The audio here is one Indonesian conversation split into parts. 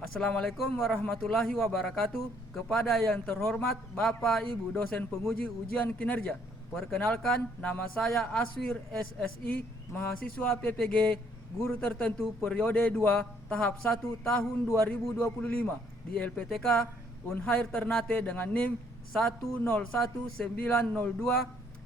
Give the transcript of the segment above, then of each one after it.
Assalamualaikum warahmatullahi wabarakatuh. Kepada yang terhormat Bapak Ibu dosen penguji ujian kinerja, perkenalkan nama saya Aswir SSI, mahasiswa PPG Guru Tertentu periode 2 tahap 1 tahun 2025 di LPTK Unhair Ternate dengan NIM 10190250288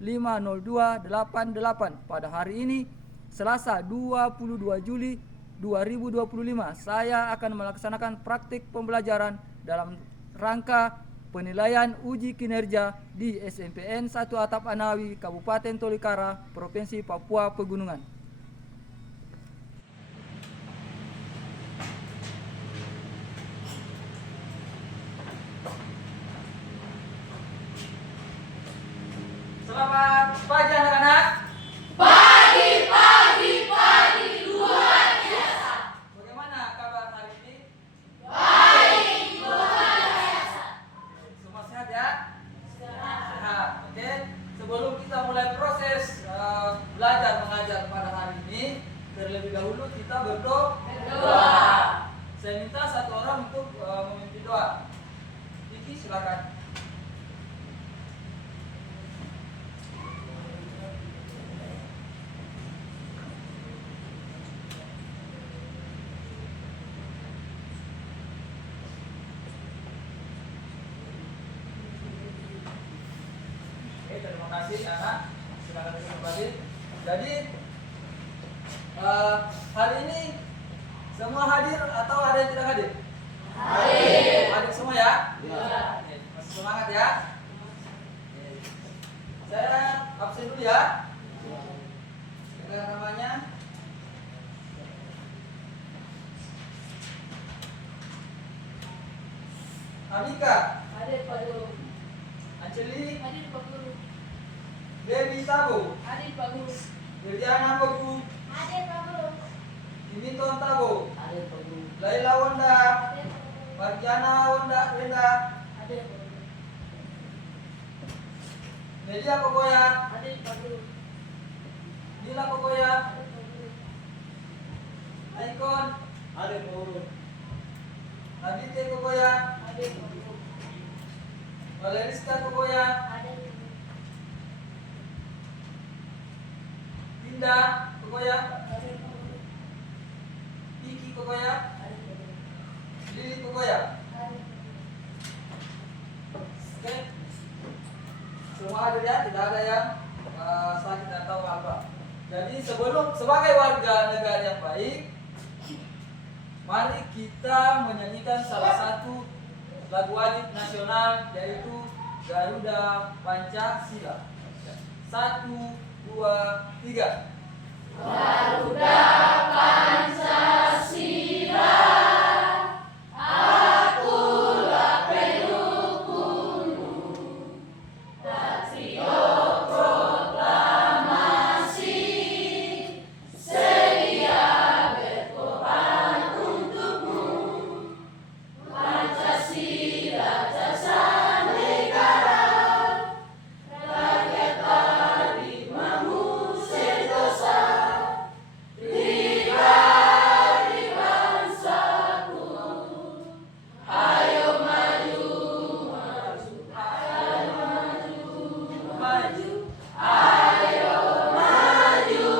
pada hari ini Selasa 22 Juli 2025. Saya akan melaksanakan praktik pembelajaran dalam rangka penilaian uji kinerja di SMPN 1 Atap Anawi, Kabupaten Tolikara, Provinsi Papua Pegunungan. Selamat pagi anak-anak. Pagi luar biasa. Bagaimana kabar hari ini? Baik luar biasa. Semua sehat ya? Sehat. Oke. Sebelum kita mulai proses belajar mengajar pada hari ini, terlebih dahulu kita Berdoa. Saya minta satu orang untuk memimpin doa. Vicky, silakan. Terima kasih anak, silakan duduk kembali. Jadi hari ini semua hadir atau ada yang tidak hadir? Hadir. Hadir semua ya? Ya. Oke, masih semangat ya? Oke. Saya absen dulu ya. Dengan namanya Amika, Hadir Pak Guru. Anceli, Hadir Pak Guru. Dewi Tabo, Hadir Pak Guru. Wirdiana Bogu, Hadir Pak Guru. Dimiton Tabo, Hadir Pak Guru. Laila Wonda, Hadir Pak Guru. Margiana Wenda, Hadir Pak Guru. Media Kokoya, Hadir Pak Guru. Dila Kokoya, Hadir Pak Guru. Aikon, Hadir Pak Guru. Adite Kokoya, Hadir Pak Guru. Valeriska Kokoya, Hadir Pak Guru. Dinda Kokoya, Hadir Pak Guru. Piki Kokoya, Hadir Pak Guru. Lili Kokoya. Hadir Pak Guru. Oke, semua hadir ya, tidak ada yang sakit atau apa. Jadi sebagai warga negara yang baik, mari kita menyanyikan salah satu lagu wajib nasional, yaitu Garuda Pancasila. 1, 2, 3. Garuda Pancasila, akulah pendukungmu. Patriot proklamasi, sedia berkorban untukmu. Pancasila dasar negara, rakyat terima-mu sentosa. Pribadi bangsaku, ayo maju, Maju. ayo maju.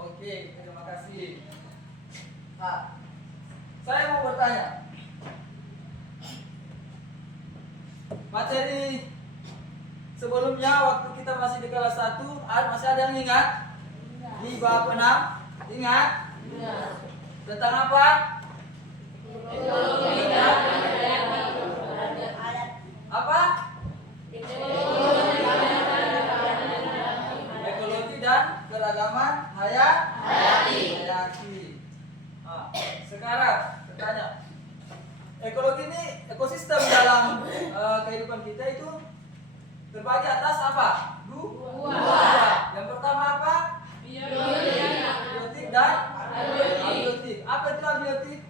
Oke, terima kasih. Saya mau bertanya. Materi sebelumnya waktu kita masih di kelas 1, masih ada yang ingat? Di bab 6, ingat? Tentang apa? Ekologi dan Apa? Ekologi dan keragaman hayati. Sekarang bertanya, ekologi ini ekosistem dalam kehidupan kita itu terbagi atas apa? Dua. Yang pertama apa? Biotik dan abiotik. Apa itu abiotik?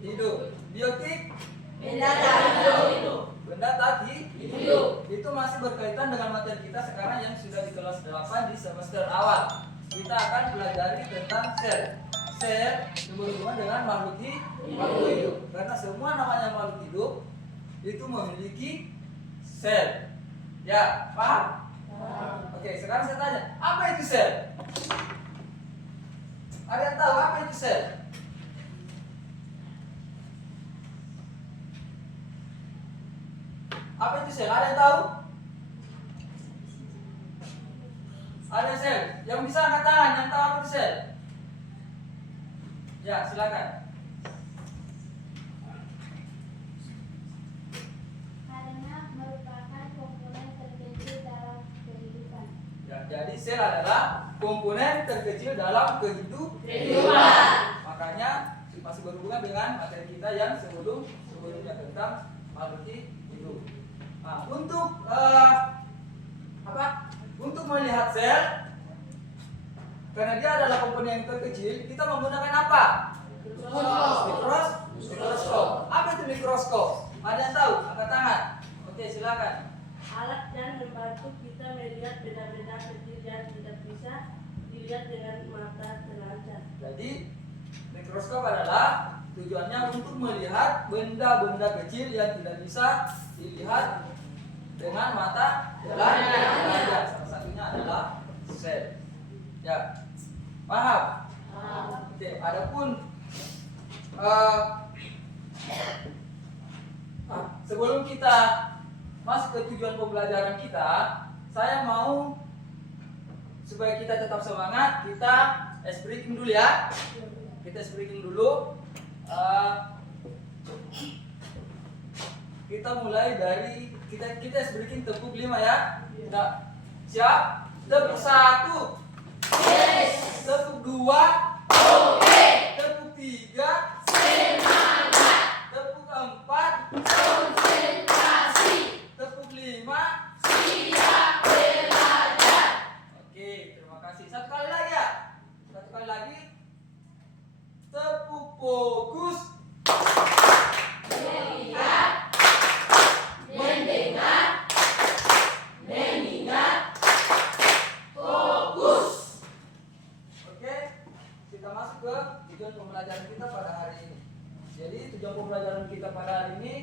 Hidup. Biotik benda tak hidup. benda tak hidup. Itu masih berkaitan dengan materi kita sekarang yang sudah di kelas 8 di semester awal. kita akan pelajari tentang sel. Sel berhubungan dengan makhluk hidup. Karena semua namanya makhluk hidup itu memiliki sel. Ya, paham? Oke, sekarang saya tanya, apa itu sel? Ada yang tahu apa itu sel? Apa itu sel? Ada yang tahu? Ada sel. Yang bisa angkat tangan, yang tahu apa itu sel? Ya, silakan. Karena merupakan komponen terkecil dalam kehidupan. Ya, jadi sel adalah komponen terkecil dalam Kehidupan. Makanya masih berhubungan dengan materi kita yang sebelumnya tentang makhluk hidup. Nah, untuk melihat sel, karena dia adalah komponen yang terkecil, kita menggunakan apa? Mikroskop. Apa itu mikroskop? Ada yang tahu? Angkat tangan. Oke, silakan. Alat yang membantu kita melihat benda-benda kecil yang tidak bisa dilihat dengan mata telanjang. Jadi mikroskop adalah tujuannya untuk melihat benda-benda kecil yang tidak bisa dilihat dengan mata telanjang. Salah satunya adalah sel. Ya, paham? Oke, adapun sebelum kita masuk ke tujuan pembelajaran kita, saya mau supaya kita tetap semangat, kita ice breaking dulu ya. Kita ice breaking dulu. Kita mulai dari kita ice breaking tepuk 5 ya. Nah, siap? Tepuk 1. Yes. Tepuk 2. Oke. Tepuk 3. Semangat. Tepuk 4. Konsentrasi. Tepuk 5. Siap belajar. Oke, terima kasih. Satu kali lagi ya. Satu kali lagi. Tepuk fokus. Melihat, mendengar, mengingat, fokus. Oke, kita masuk ke tujuan pembelajaran kita pada hari ini. Jadi tujuan pembelajaran kita pada hari ini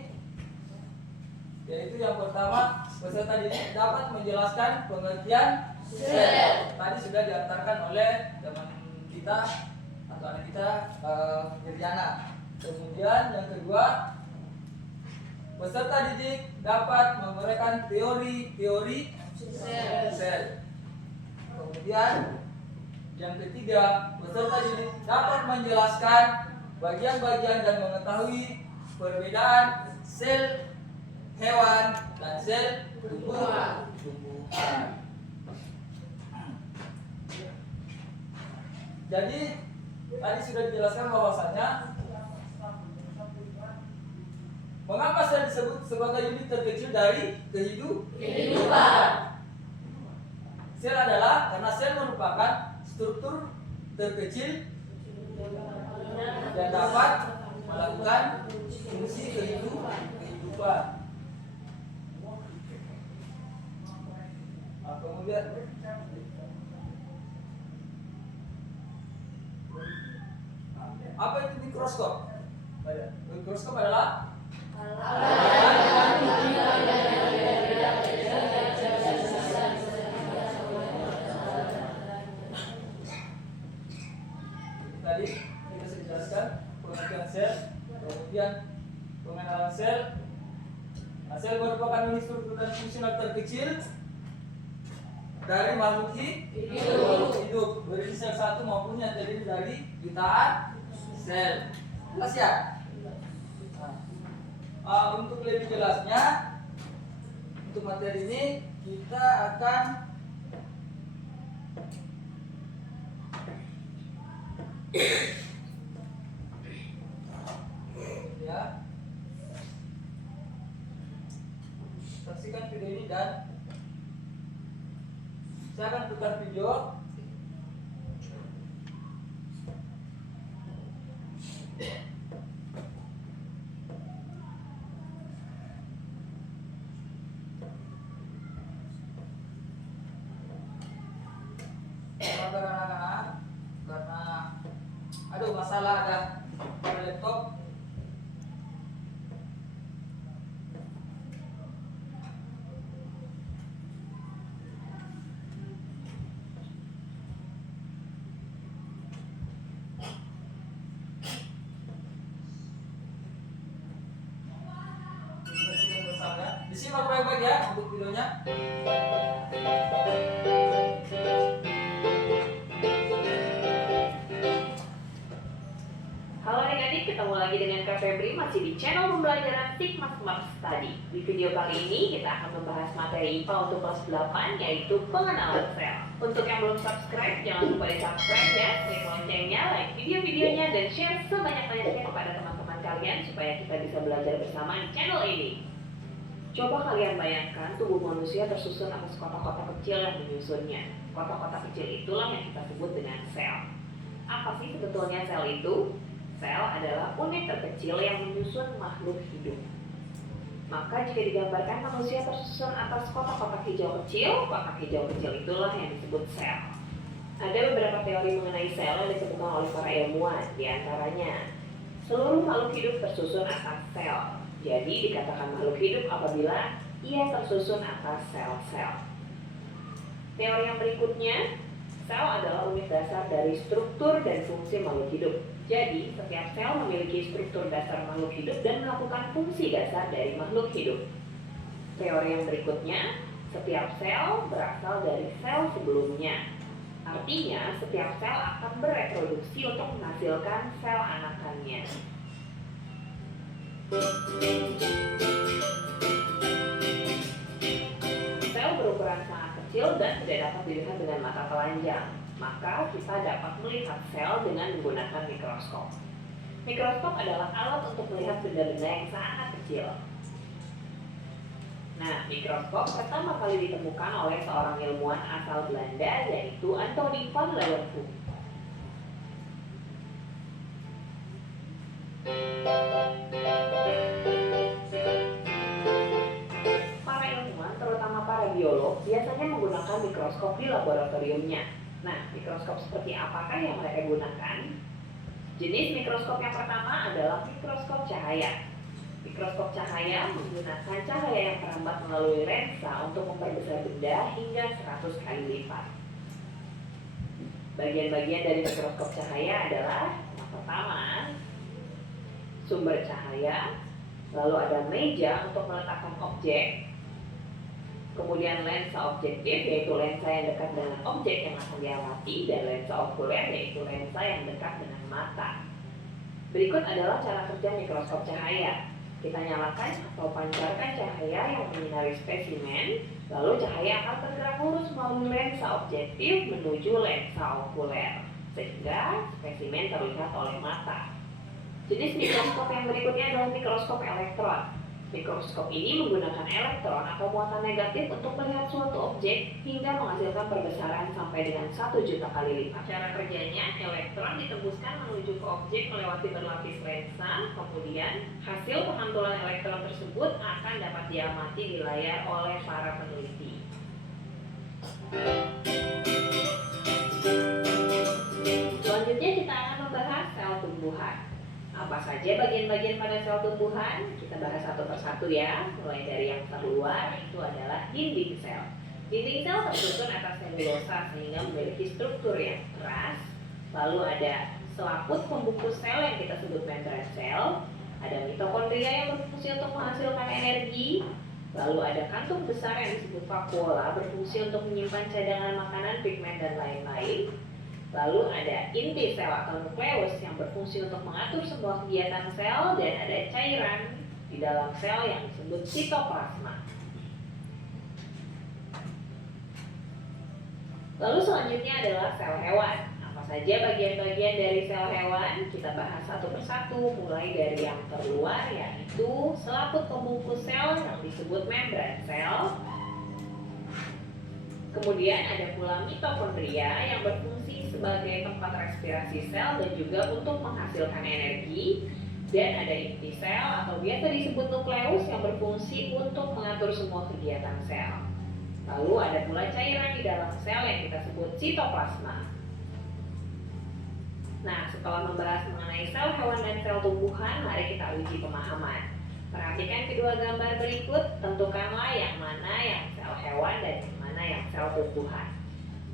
yaitu yang pertama, peserta didik dapat menjelaskan pengertian sel. Tadi sudah diantarkan oleh teman kita atau anak kita, Geriana. Kemudian yang kedua, peserta didik dapat menguraikan teori-teori sel. Kemudian yang ketiga, peserta didik dapat menjelaskan bagian-bagian dan mengetahui perbedaan sel hewan dan sel tumbuhan. Jadi tadi sudah dijelaskan bahwasanya mengapa sel disebut sebagai unit terkecil dari Kehidupan. Sel adalah karena sel merupakan struktur terkecil yang dapat melakukan fungsi kehidupan. Nah, kemudian apa itu mikroskop? Mikroskop adalah tadi kita sudah jelaskan pengertian sel, kemudian pengenalan sel. Nah, sel merupakan unit struktur dan fungsional terkecil dari makhluk hidup. Berisi sel satu maupun yang terdiri dari jutaan sel. Jelas ya? Untuk lebih jelasnya, untuk materi ini kita akan ya saksikan video ini dan saya akan putar video. Agar anak-anak Aduh, masalah ada pada laptop. Disimak baik-baik ya untuk videonya. Halo adik-adik, ketemu lagi dengan Kak Febri masih di channel pembelajaran Sigma Smart Study. Di video kali ini kita akan membahas materi IPA untuk kelas 8 yaitu pengenalan sel. Untuk yang belum subscribe, jangan lupa di subscribe ya, klik loncengnya, like video-videonya, dan share sebanyak-banyaknya kepada teman-teman kalian supaya kita bisa belajar bersama di channel ini. Coba kalian bayangkan tubuh manusia tersusun atas kotak-kotak kecil yang menyusunnya. Kotak-kotak kecil itulah yang kita sebut dengan sel. Apa sih sebetulnya sel itu? Sel adalah unit terkecil yang menyusun makhluk hidup. Maka jika digambarkan manusia tersusun atas kotak-kotak hijau kecil, kotak hijau kecil itulah yang disebut sel. Ada beberapa teori mengenai sel yang ditemukan oleh para ilmuwan. Di antaranya, seluruh makhluk hidup tersusun atas sel. Jadi dikatakan makhluk hidup apabila ia tersusun atas sel-sel. Teori yang berikutnya, sel adalah unit dasar dari struktur dan fungsi makhluk hidup. Jadi, setiap sel memiliki struktur dasar makhluk hidup dan melakukan fungsi dasar dari makhluk hidup. Teori yang berikutnya, setiap sel berasal dari sel sebelumnya. Artinya, setiap sel akan bereproduksi untuk menghasilkan sel anakannya. Sel berukuran sangat kecil dan tidak dapat dilihat dengan mata telanjang. Maka kita dapat melihat sel dengan menggunakan mikroskop. Mikroskop adalah alat untuk melihat benda-benda yang sangat kecil. Nah, mikroskop pertama kali ditemukan oleh seorang ilmuwan asal Belanda yaitu Antonie van Leeuwenhoek. Para ilmuwan, terutama para biolog, biasanya menggunakan mikroskop di laboratoriumnya. Nah, mikroskop seperti apakah yang mereka gunakan? Jenis mikroskop yang pertama adalah mikroskop cahaya. Mikroskop cahaya menggunakan cahaya yang merambat melalui lensa untuk memperbesar benda hingga 100 kali lipat. Bagian-bagian dari mikroskop cahaya adalah yang pertama, sumber cahaya, lalu ada meja untuk meletakkan objek, kemudian lensa objektif yaitu lensa yang dekat dengan objek yang akan diamati, dan lensa okuler yaitu lensa yang dekat dengan mata. Berikut adalah cara kerja mikroskop cahaya. Kita nyalakan atau pancarkan cahaya yang menyinari spesimen, lalu cahaya akan bergerak lurus melalui lensa objektif menuju lensa okuler, sehingga spesimen terlihat oleh mata. Jenis mikroskop yang berikutnya adalah mikroskop elektron. Mikroskop ini menggunakan elektron atau muatan negatif untuk melihat suatu objek hingga menghasilkan perbesaran sampai dengan 1 juta kali lipat. Cara kerjanya, elektron ditembuskan menuju ke objek melewati berlapis lensa, kemudian hasil pemantulan elektron tersebut akan dapat diamati di layar oleh para peneliti. Selanjutnya kita akan membahas sel tumbuhan. Apa saja bagian-bagian pada sel tumbuhan? Kita bahas satu persatu ya. Mulai dari yang terluar, itu adalah dinding sel. Dinding sel tersusun atas selulosa sehingga memiliki struktur yang keras. Lalu ada selaput pembungkus sel yang kita sebut membran sel. Ada mitokondria yang berfungsi untuk menghasilkan energi. Lalu ada kantung besar yang disebut vakuola berfungsi untuk menyimpan cadangan makanan, pigmen, dan lain-lain. Lalu ada inti sel atau nukleus yang berfungsi untuk mengatur semua kegiatan sel, dan ada cairan di dalam sel yang disebut sitoplasma. Lalu selanjutnya adalah sel hewan. Apa saja bagian-bagian dari sel hewan? Kita bahas satu persatu, mulai dari yang terluar yaitu selaput pembungkus sel yang disebut membran sel. Kemudian ada pula mitokondria yang berfungsi sebagai tempat respirasi sel dan juga untuk menghasilkan energi. Dan ada inti sel atau biasa disebut nukleus yang berfungsi untuk mengatur semua kegiatan sel. Lalu ada pula cairan di dalam sel yang kita sebut sitoplasma. Nah, setelah membahas mengenai sel hewan dan sel tumbuhan, mari kita uji pemahaman. Perhatikan kedua gambar berikut, tentukanlah yang mana yang sel hewan dan yang mana yang sel tumbuhan.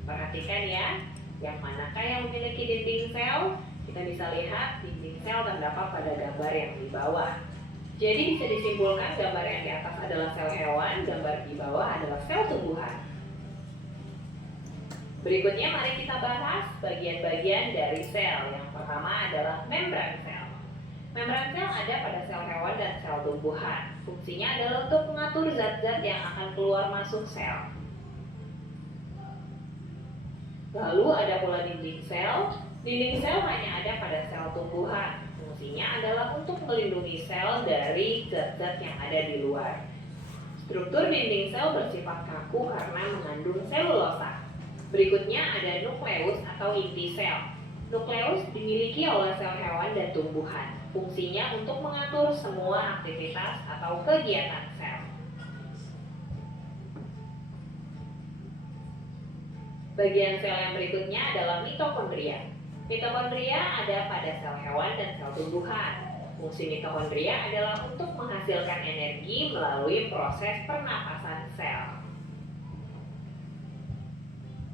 Perhatikan ya, yang manakah yang memiliki dinding sel? Kita bisa lihat dinding sel terdapat pada gambar yang di bawah. Jadi bisa disimpulkan gambar yang di atas adalah sel hewan, gambar di bawah adalah sel tumbuhan. Berikutnya mari kita bahas bagian-bagian dari sel. Yang pertama adalah membran sel. Membran sel ada pada sel hewan dan sel tumbuhan. Fungsinya adalah untuk mengatur zat-zat yang akan keluar masuk sel. Lalu ada pula dinding sel. Dinding sel hanya ada pada sel tumbuhan. Fungsinya adalah untuk melindungi sel dari zat-zat yang ada di luar. Struktur dinding sel bersifat kaku karena mengandung selulosa. Berikutnya ada nukleus atau inti sel. Nukleus dimiliki oleh sel hewan dan tumbuhan. Fungsinya untuk mengatur semua aktivitas atau kegiatan sel. Bagian sel yang berikutnya adalah mitokondria. Mitokondria ada pada sel hewan dan sel tumbuhan. Fungsi mitokondria adalah untuk menghasilkan energi melalui proses pernapasan sel.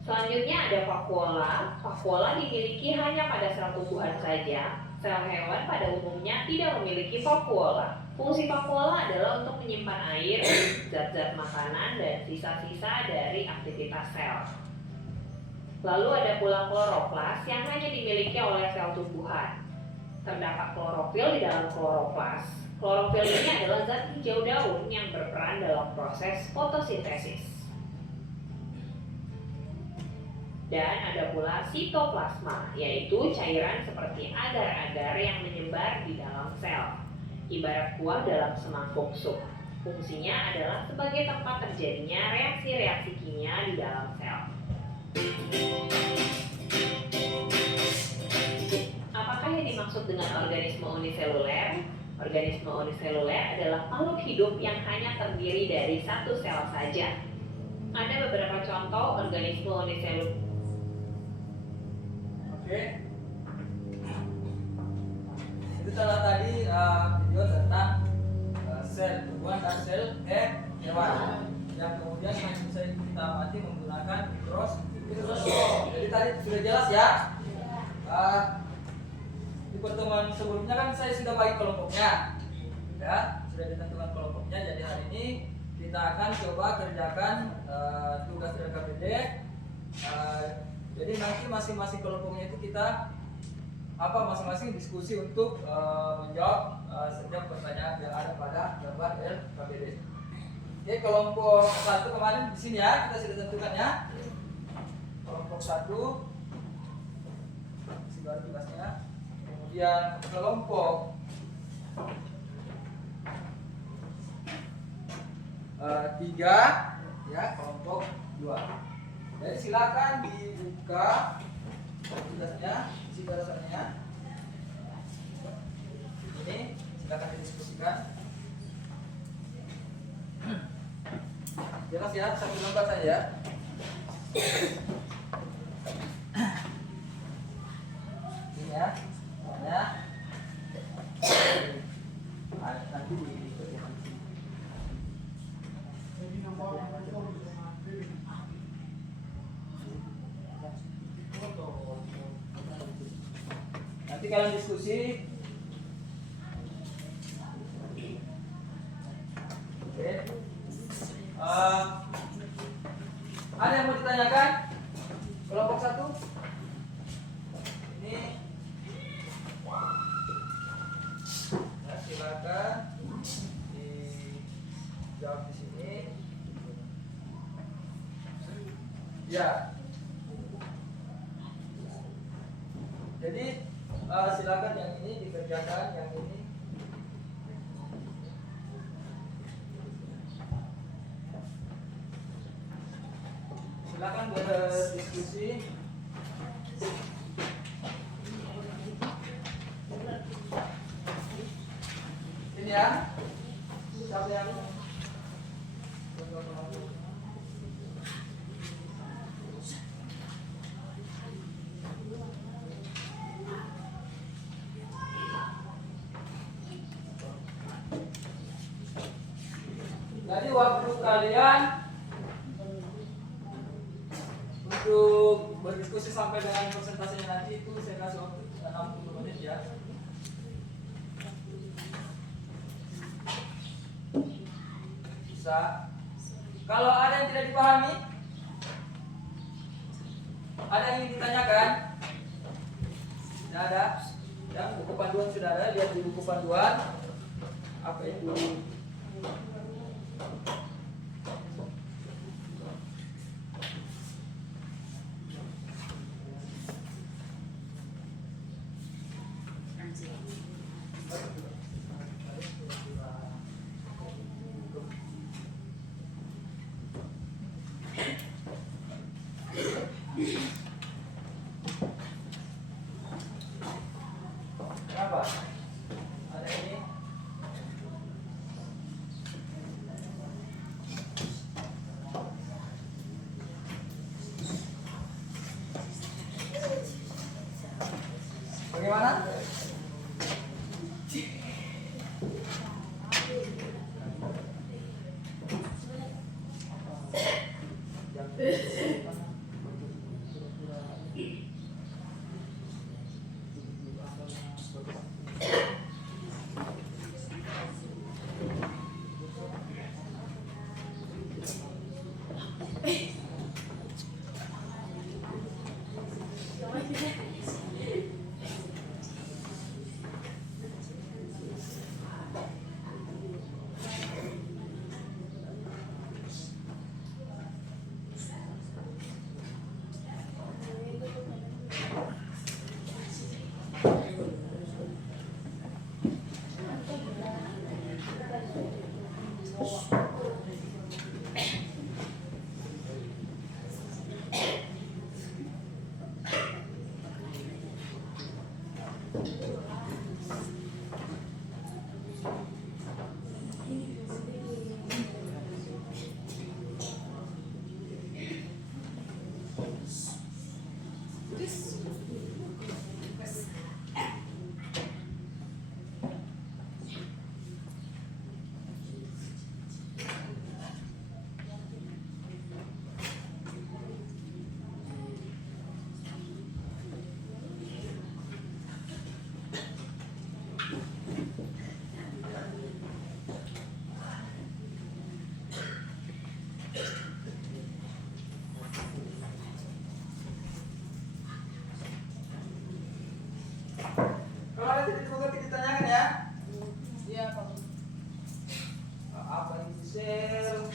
Selanjutnya ada vakuola. Vakuola dimiliki hanya pada sel tumbuhan saja. Sel hewan pada umumnya tidak memiliki vakuola. Fungsi vakuola adalah untuk menyimpan air, zat-zat makanan, dan sisa-sisa dari aktivitas sel. Lalu ada pula kloroplas yang hanya dimiliki oleh sel tumbuhan. Terdapat klorofil di dalam kloroplas. Klorofil ini adalah zat hijau daun yang berperan dalam proses fotosintesis. Dan ada pula sitoplasma, yaitu cairan seperti agar-agar yang menyebar di dalam sel, ibarat kuah dalam semangkuk sup. Fungsinya adalah sebagai tempat terjadinya reaksi-reaksi kimia di dalam sel. Apakah yang dimaksud dengan organisme uniseluler? Organisme uniseluler adalah makhluk hidup yang hanya terdiri dari satu sel saja. Ada beberapa contoh organisme uniseluler. Oke. Itu telah tadi video tentang sel tumbuhan dan sel hewan yang kemudian hanya bisa kita amati menggunakan mikroskop. Jadi tadi sudah jelas ya. Di pertemuan sebelumnya kan saya sudah bagi kelompoknya, ya sudah ditentukan kelompoknya. Jadi hari ini kita akan coba kerjakan tugas RKPD. Jadi nanti masing-masing kelompoknya itu kita masing-masing diskusi untuk menjawab setiap pertanyaan yang ada pada gambar RKPD. Oke, kelompok 1 kemarin di sini ya kita sudah tentukan ya. Kelompok 1 isi baru tugasnya. Kemudian kelompok 3 ya, kelompok 2. Jadi silakan dibuka tugasnya, isi balasannya. Ini silakan didiskusikan. Jelas ya, satu lembar saja. Ini ya, soalnya nanti nanti kalian diskusi. Oke. Ada yang mau ditanyakan? Kelompok 1? Ini ya, silakan dijawab di sini. Ya. Jadi silakan yang ini dikerjakan, yang ini. Silakan berdiskusi. Ini ya. Siapa yang Jadi waktu kalian untuk berdiskusi sampai dengan presentasinya nanti itu saya kasih waktu 60 menit ya. Bisa. Kalau ada yang tidak dipahami, ada yang ingin ditanyakan? Tidak ada. Yang buku panduan sudah ada, lihat di buku panduan. Apa itu? Kenapa? Ada ini. Bagaimana? Kalau ada tidak dimengerti ditanyakan ya. Iya Pak. Apa itu sel?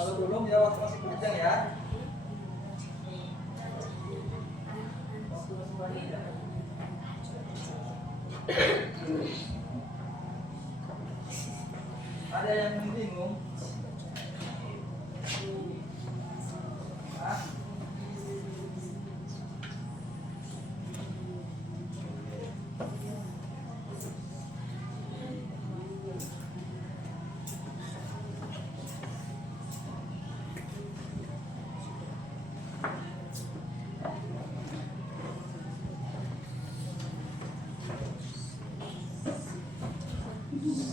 Kalau belum ya waktu masih panjang ya. Waktu masih panjang. Ada yang bingung? Hah? Bagaimana?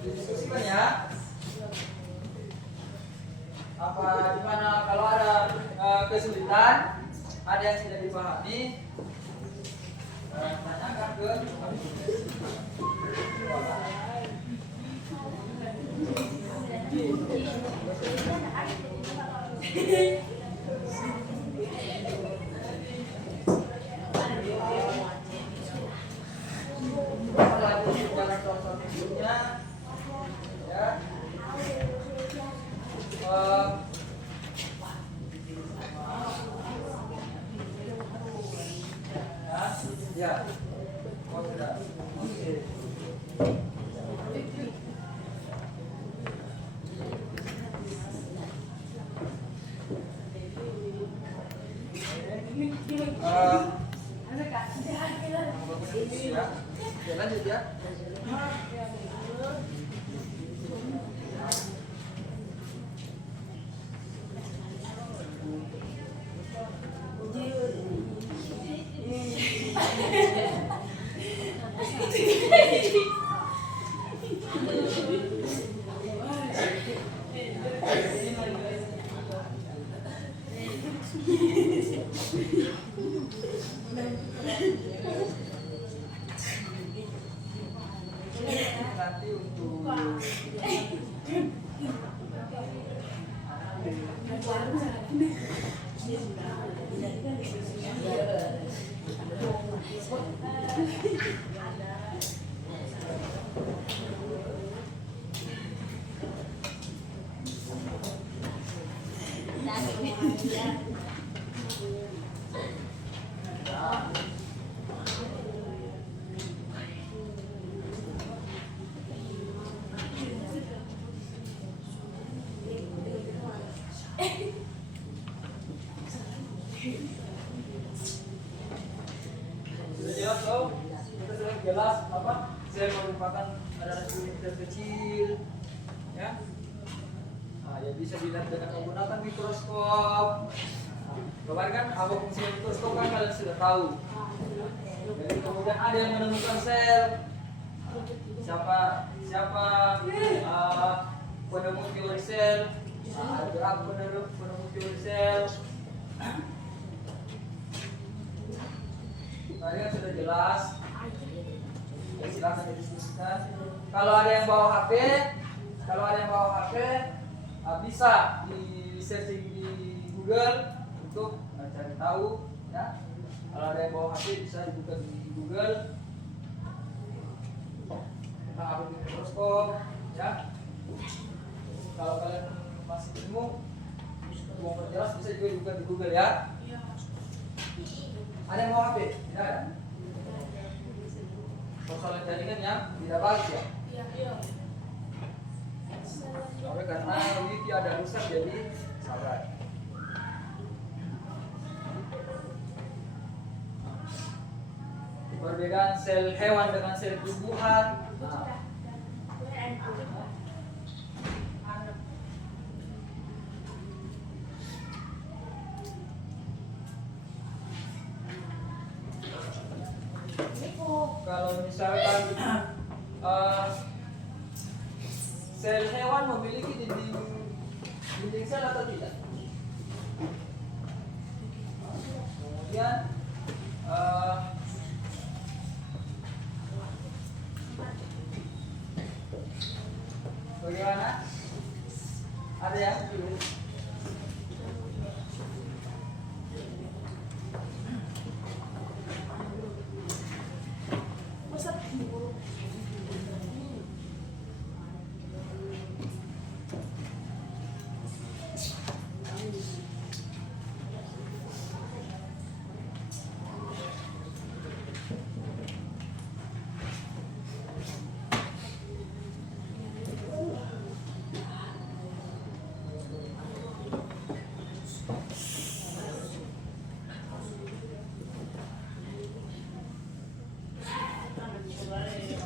Diskusikan ya. Apa gimana kalau ada kesulitan, ada yang tidak dipahami, tanyakan ke kami. Lanjut jalan soal berikutnya, ya. Ya. Oh, sudah. Oke. Ya. Ya, lanjut ya. Nanti untuk sudah jelas loh, kita sudah jelas apa sel merupakan adalah unit terkecil, ya. Nah, yang bisa dilihat dengan menggunakan mikroskop. Kemarin kan apa fungsi mikroskop kan kalian sudah tahu. Jadi kemudian ada yang menemukan sel. Siapa penemu teori sel? Gerak penemu teori sel. Tadi kan sudah jelas. Ya, silakan didiskusikan. Kalau ada yang bawa HP, bisa di searching di Google untuk cari tahu, ya. Kalau ada yang bawa HP bisa dibuka di Google tentang apa itu mikroskop, ya. Kalau kalian masih bingung mau perjelas bisa juga dibuka di Google, ya. Ada yang mau HP? Tidak ada. Persoalan jaringan yang tidak bagus, ya. Tapi karena wifi ada rusak jadi sabar. Perbedaan sel hewan dengan sel tumbuhan. Nah, kalau misalkan sel hewan memiliki dinding sel atau tidak? Kemudian bagaimana? Ada yang tulis?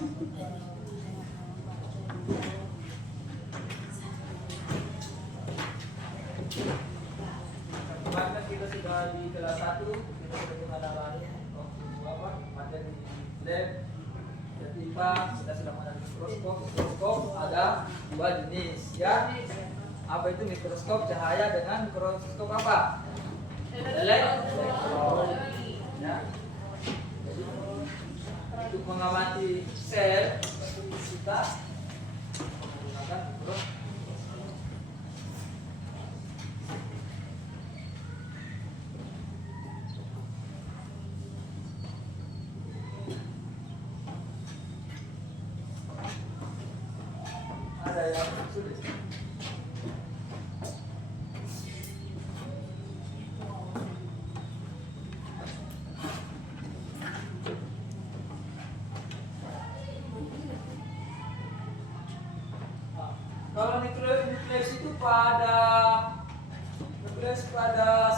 Kemarin kita sudah di kelas 1, kita sudah mengenal apa materi lab. Ketiga kita sudah mengenal mikroskop. Mikroskop ada dua jenis ya. Apa itu mikroskop cahaya dengan mikroskop apa? Elektron. Ya. Jadi untuk mengamati sel kita menggunakan mikroskop. Ada yang sulit. Kalau nukleus itu pada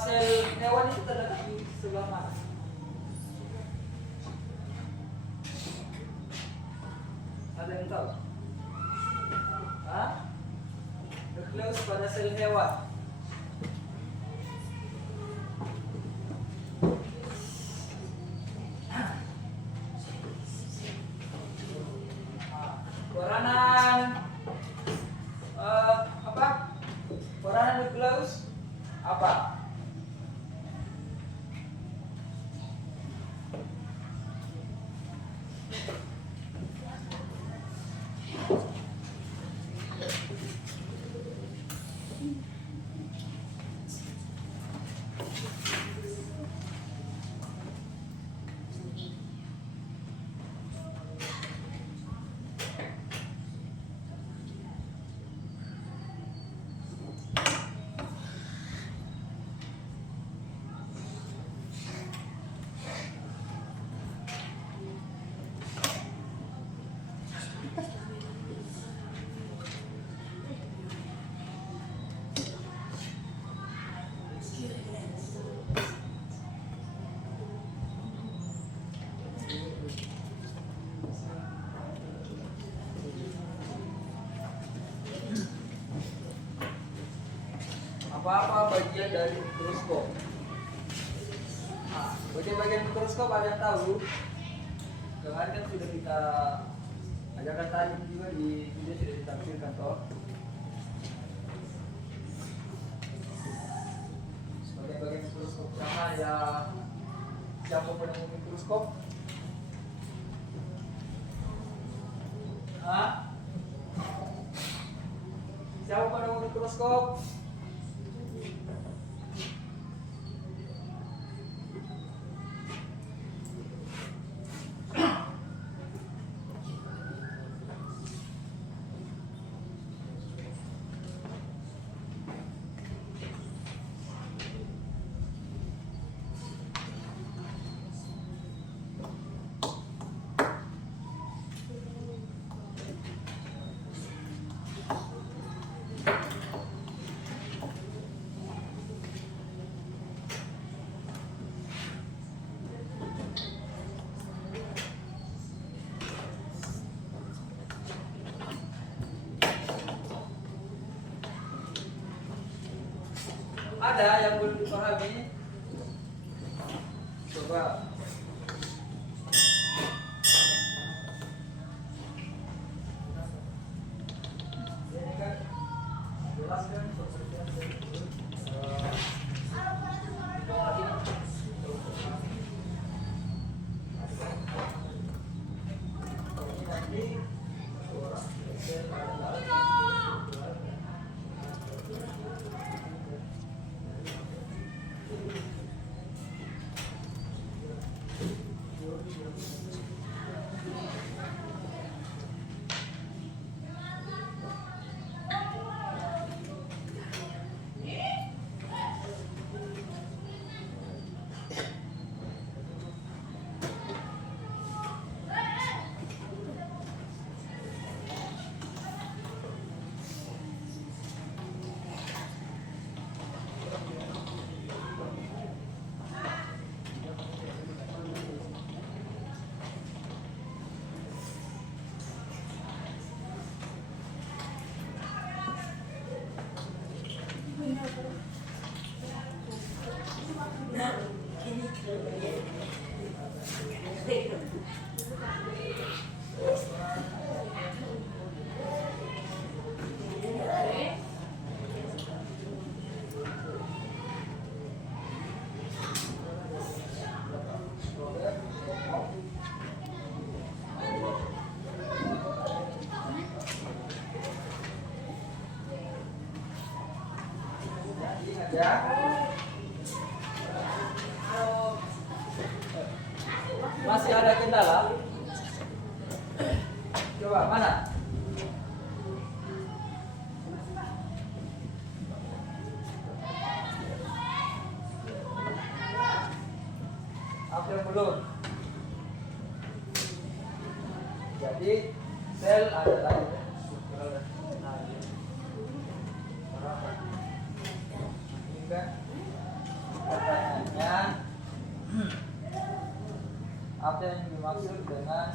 sel hewan itu terletak di sebelah mana? Ada yang tahu? Hah? Nukleus pada sel hewan. Peranan apa? Peranan nukleus apa? Apa-apa bagian dari mikroskop? Nah, bagian-bagian mikroskop ada yang tahu? Kemarin kan sudah kita ajarkan tadi juga di video sudah ditampilkan toh. Bagian-bagian mikroskop cahaya. Siapa penemu mikroskop? Hah? Siapa penemu mikroskop? Ada yang belum dipahami? Coba. Ini kan jelas kan pengertian dari Ya. Masih ada kendala? Coba mana? Apa yang belum? Jadi sel adalah pertanyaannya apa yang dimaksud dengan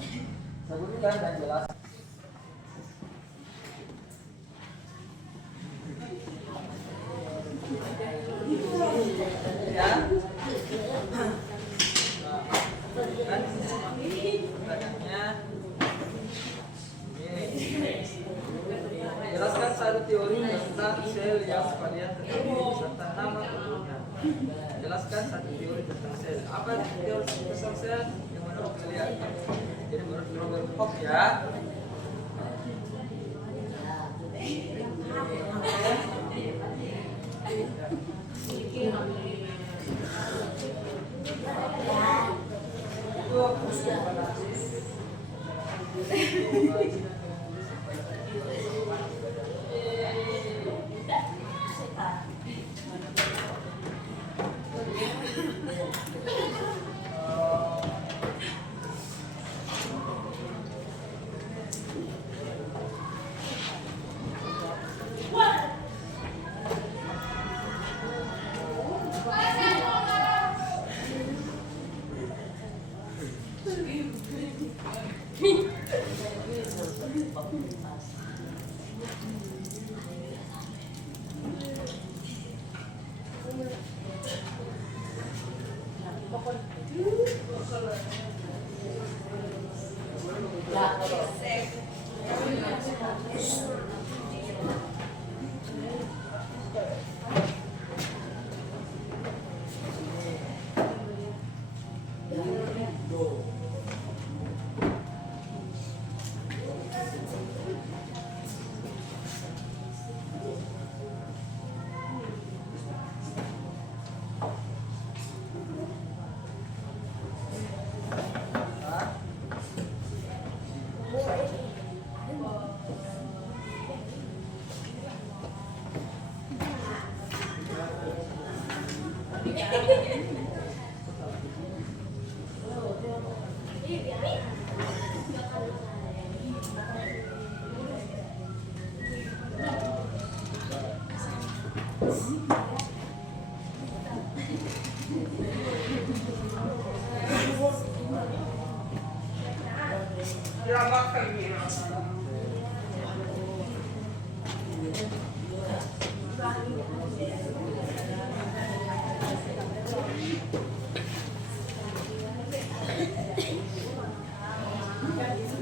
sebutkan dan jelaskan. Ya. Kan pertanyaannya ini. Jelaskan satu teori tentang sel yang sekalian tetapi serta nama bentuknya. Jelaskan satu teori tentang sel. Apa teori tentang sel yang menurut kalian? Jadi menurut Robert Koch ya.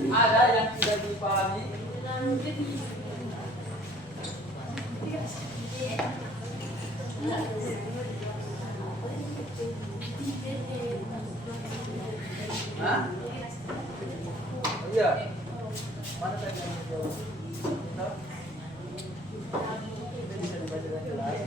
Ada yang tidak dipahami? Hah? Oh, iya. Mana tadi yang jawab? Ini bisa dibaca dengan jelas.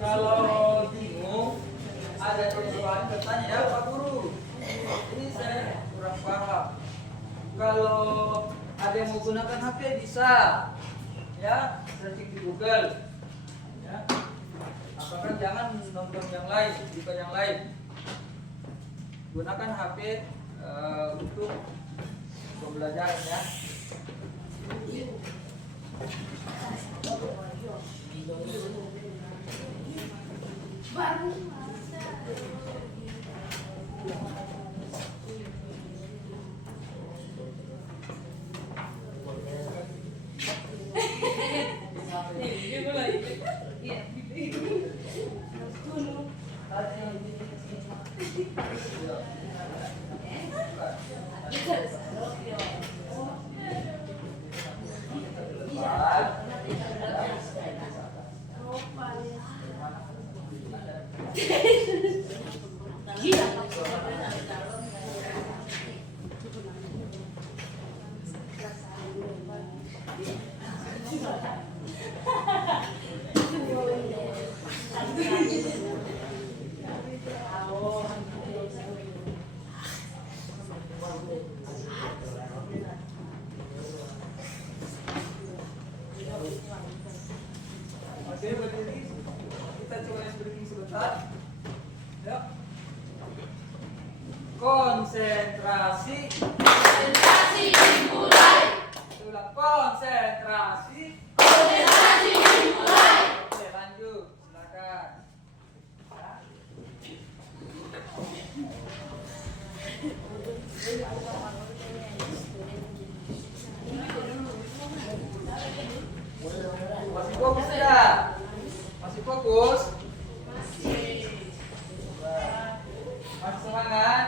Kalau bingung, ada jawaban bertanya ya Pak Guru. Ini saya kurang paham. Kalau ada yang menggunakan HP bisa, ya searching di Google. Ya, asalkan jangan nonton yang lain, bukan yang lain. Gunakan HP untuk pembelajaran ya. Oke, berdiri. Kita coba stretching sebentar. Ya. Konsentrasi. Konsentrasi dimulai. Ulang konsentrasi. Konsentrasi dimulai. Oke, lanjut. Silakan. Masih fokus tidak? Masih fokus? Masih semangat?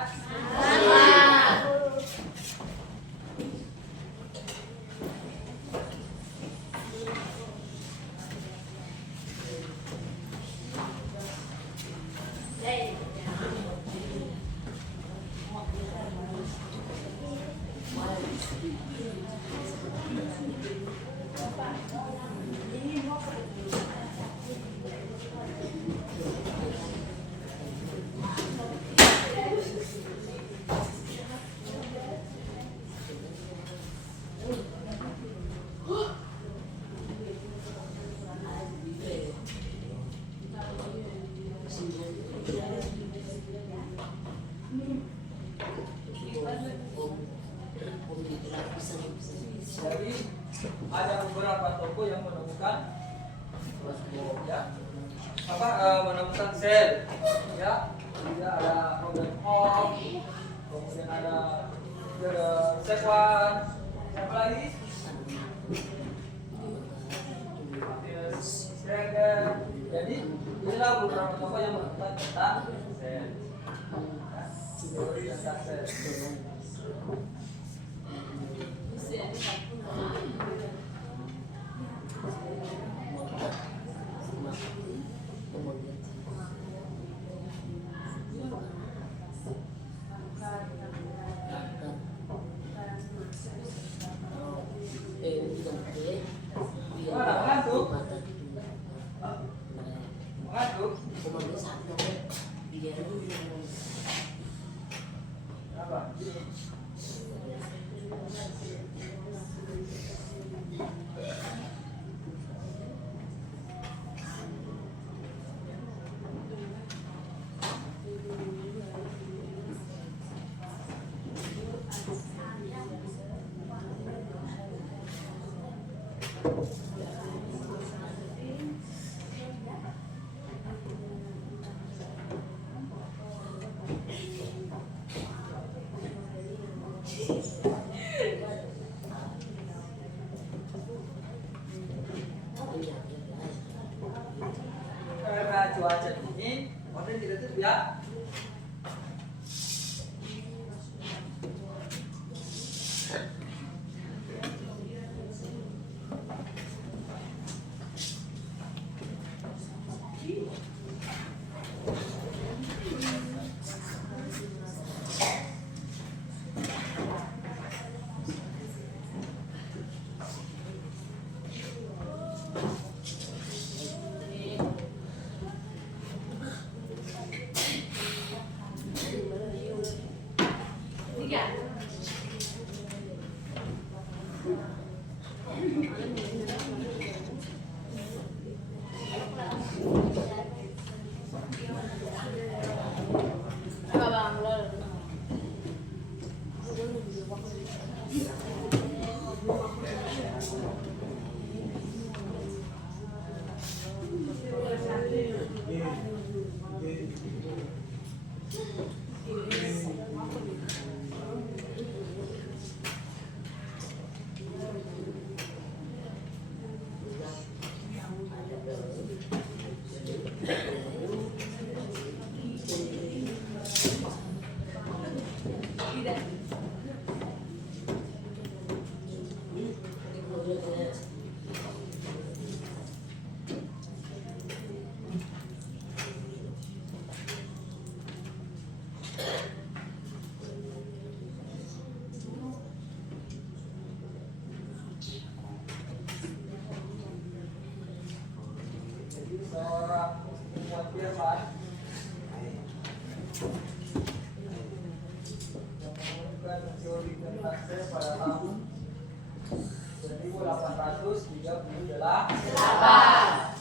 Jadi ada beberapa toko yang menemukan ya menemukan sel ya, kemudian ada Robert Hall, kemudian ada Sekwan, siapa lagi? Jadi inilah beberapa toko yang menemukan tentang sel ya, teori tentang sel. Mengantuk? Mengantuk? Apa? Karena cuaca dingin, hotel tidak tutup ya. Jadi seorang ilmuwan Jerman yang menemukan teori tentang sel pada tahun 1838.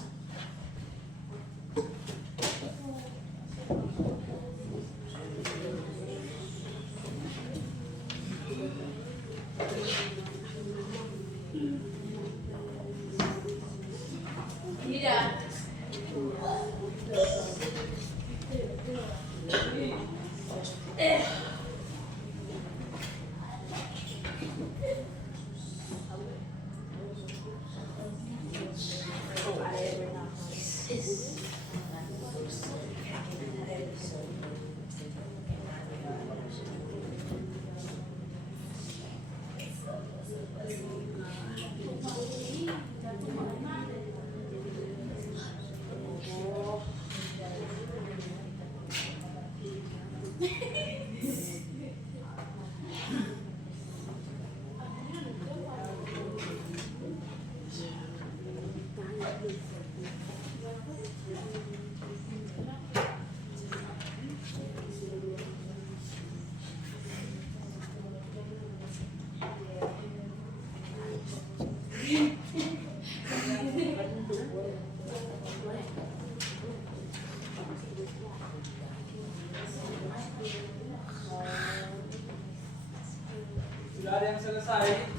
Sudah ada yang selesai?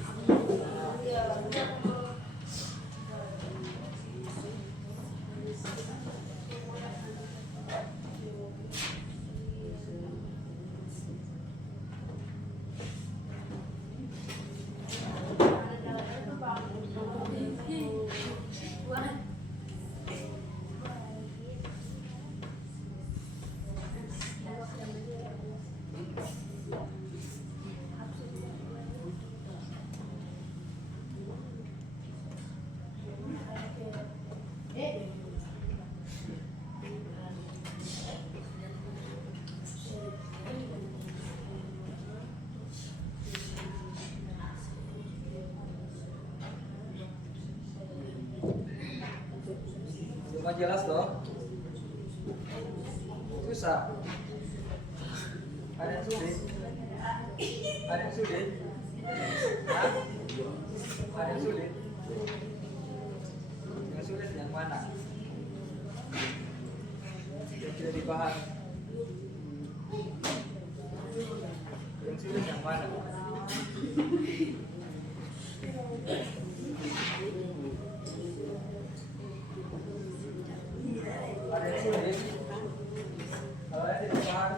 Cuma jelas toh? Susah. Ada yang sulit? Ada yang sulit? Hah? Ada yang sulit? Yang sulit yang mana? Yang tidak dibahas. Yang sulit yang mana? Ada yang sulit? Kalau yang tidak dibahas.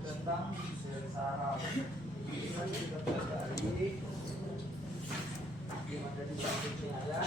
Tentang sel saraf. Kita sudah pelajari yang ada di sampingnya ya.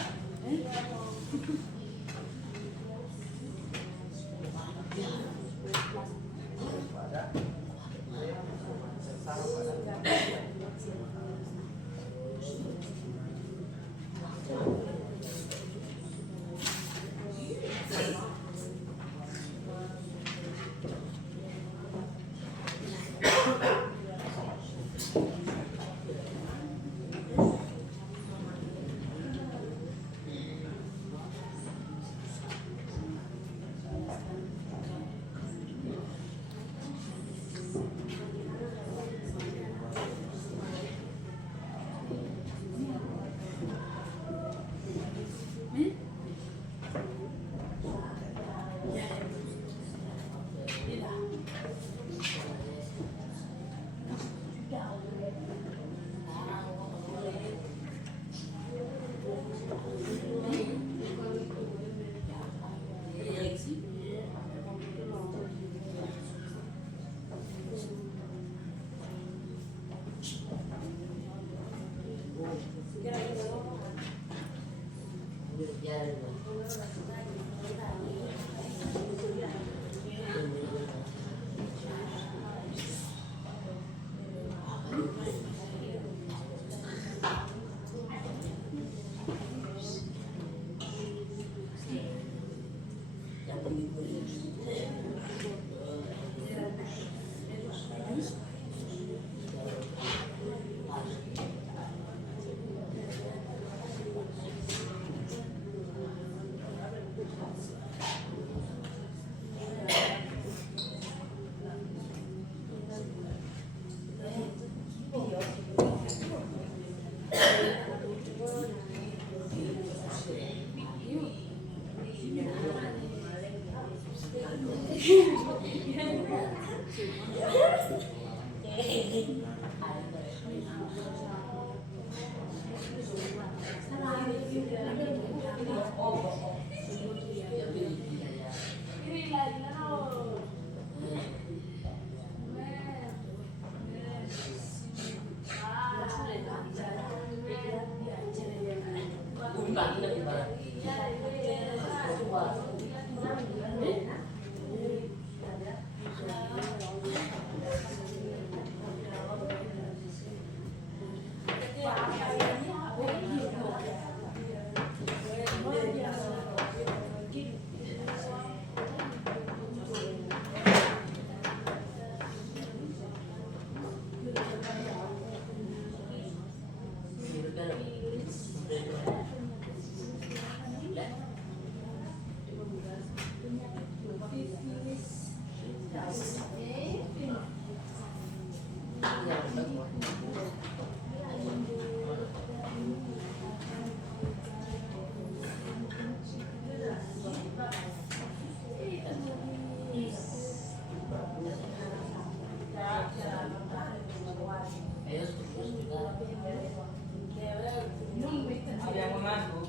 Ada yang mengantuk?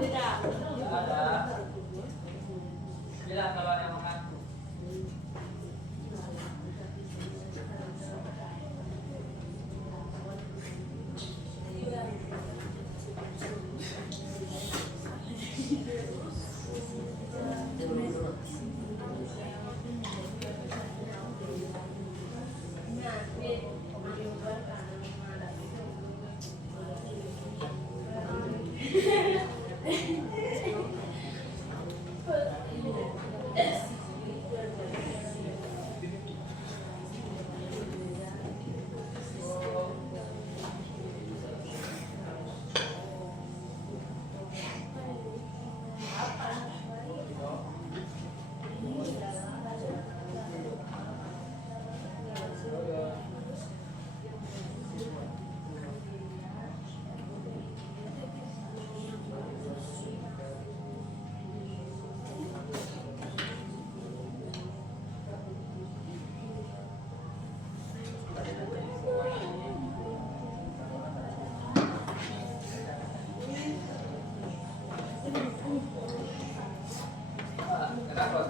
Tidak ada. Bilang kalau ada yang mengantuk. Kenapa?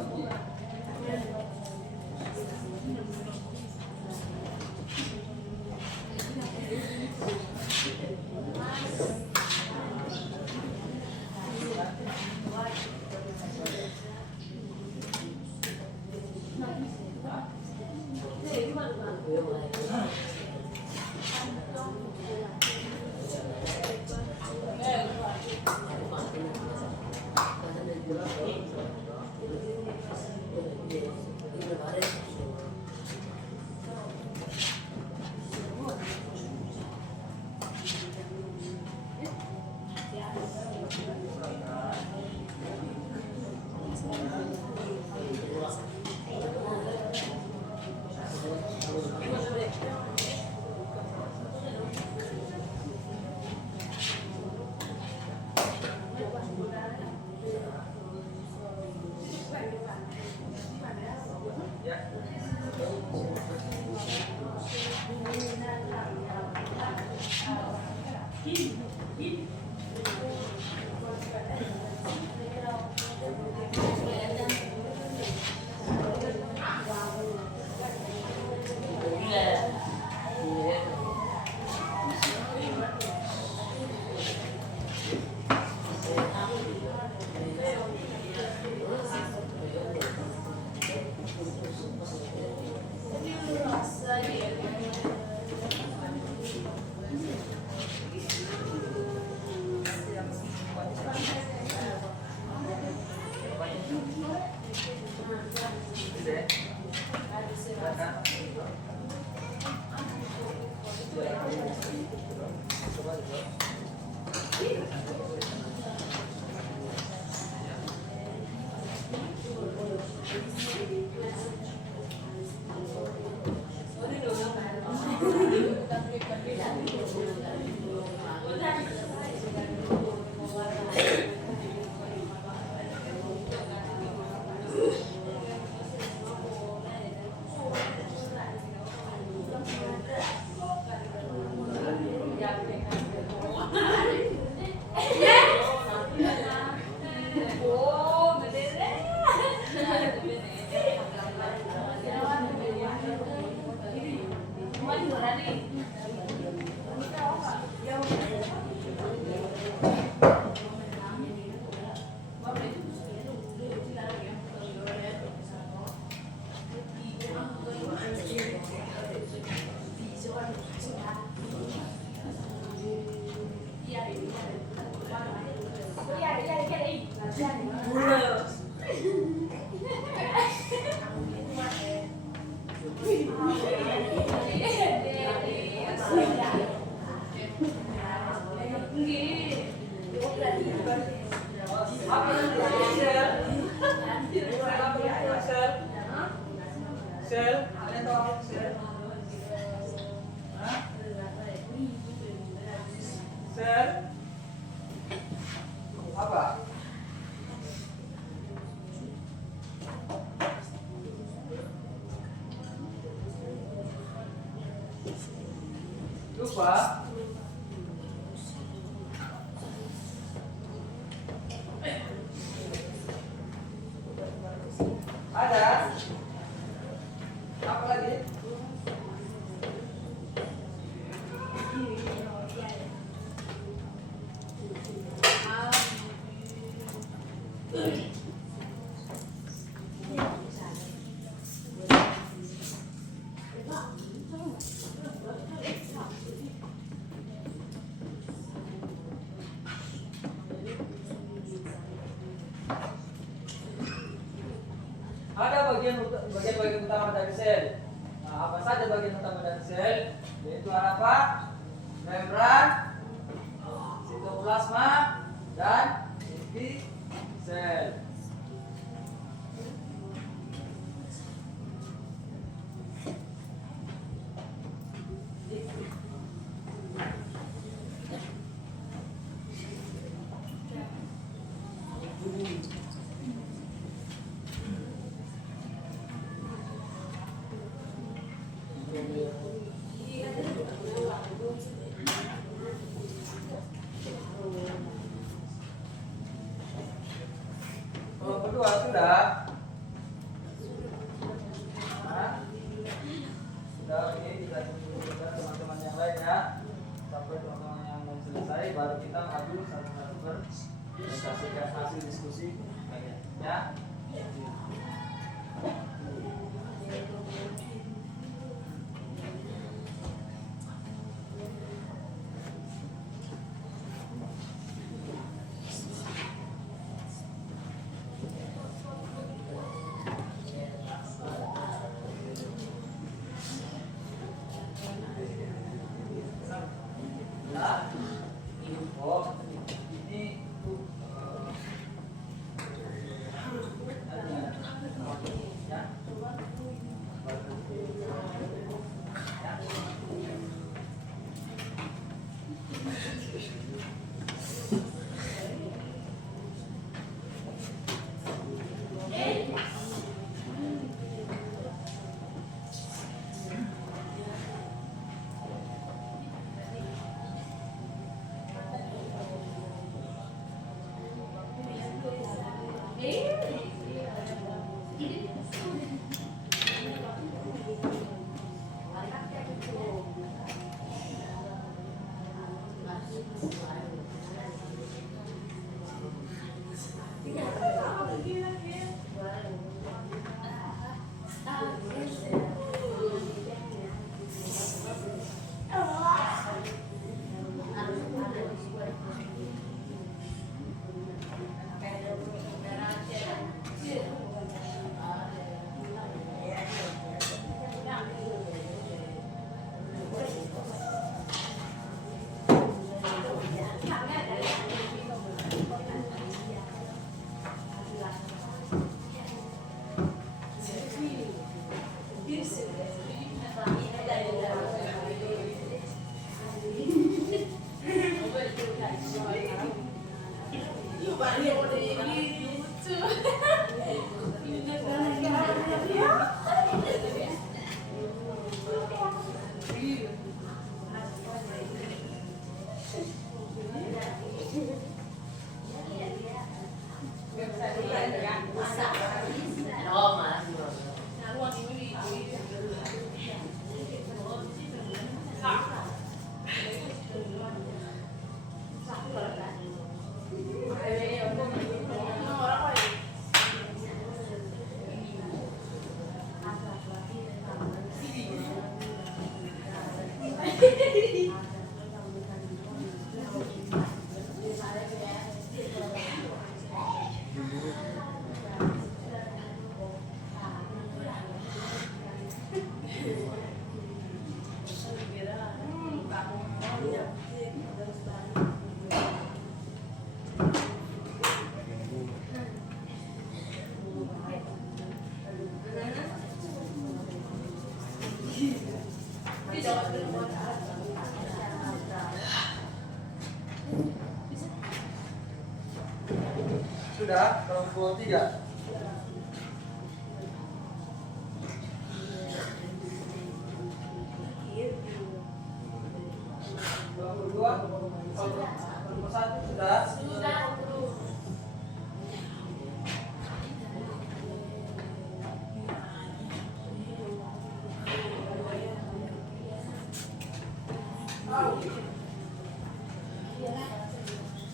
sel? Kalian tahu apa itu sel? Hah? Sel? Apa? Lupa? Ada? Apa lagi? Ada bagian utama dari sel. Nah, apa saja bagian utama dari sel? Yaitu apa? Membran, sitoplasma, dan inti sel. Kedua sudah. Nah, sudah ini kita tunggu juga teman-teman yang lain ya. Sampai teman-teman yang mau selesai baru kita maju satu-satu berpresentasikan hasil diskusi ya. Ya. Oh, ini tuh ya. sudah? Kelompok 3. Kelompok 2, kelompok 1 sudah? Sudah, Guru.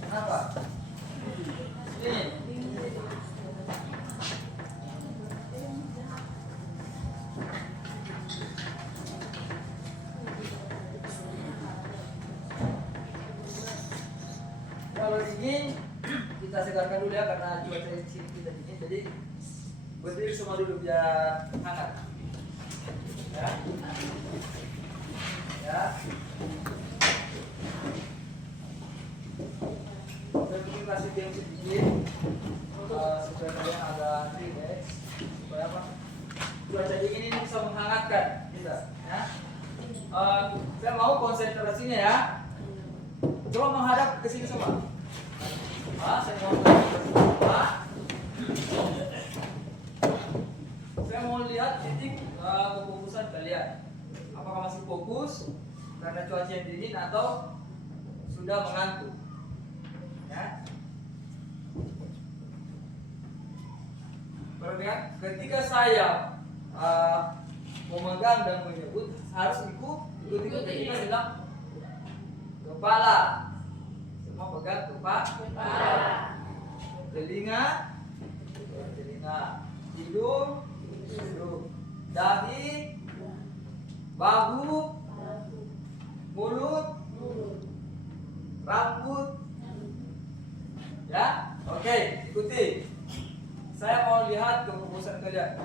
Kenapa? Ini. Kalau dingin kita segarkan dulu ya karena cuaca di sini kita dingin, jadi berdiri semua dulu biar hangat. Ya. Ya. Saya mungkin kasih game sedikit supaya kalian agak relax, supaya apa? Cuaca dingin ini bisa menghangatkan kita. Ya. Saya mau konsentrasinya ya. Coba menghadap ke sini semua. Saya mau konsentrasi semua. Saya mau lihat titik kefokusan kalian. Apakah masih fokus karena cuaca yang dingin atau sudah mengantuk? Ya. Perhatikan, ketika saya memegang dan menyebut harus ikuti kita bilang kepala. Semua pegang kepala. Telinga, hidung, dahi, bahu, mulut, rambut. Ya, oke, ikuti. Saya mau lihat kefokusan kalian.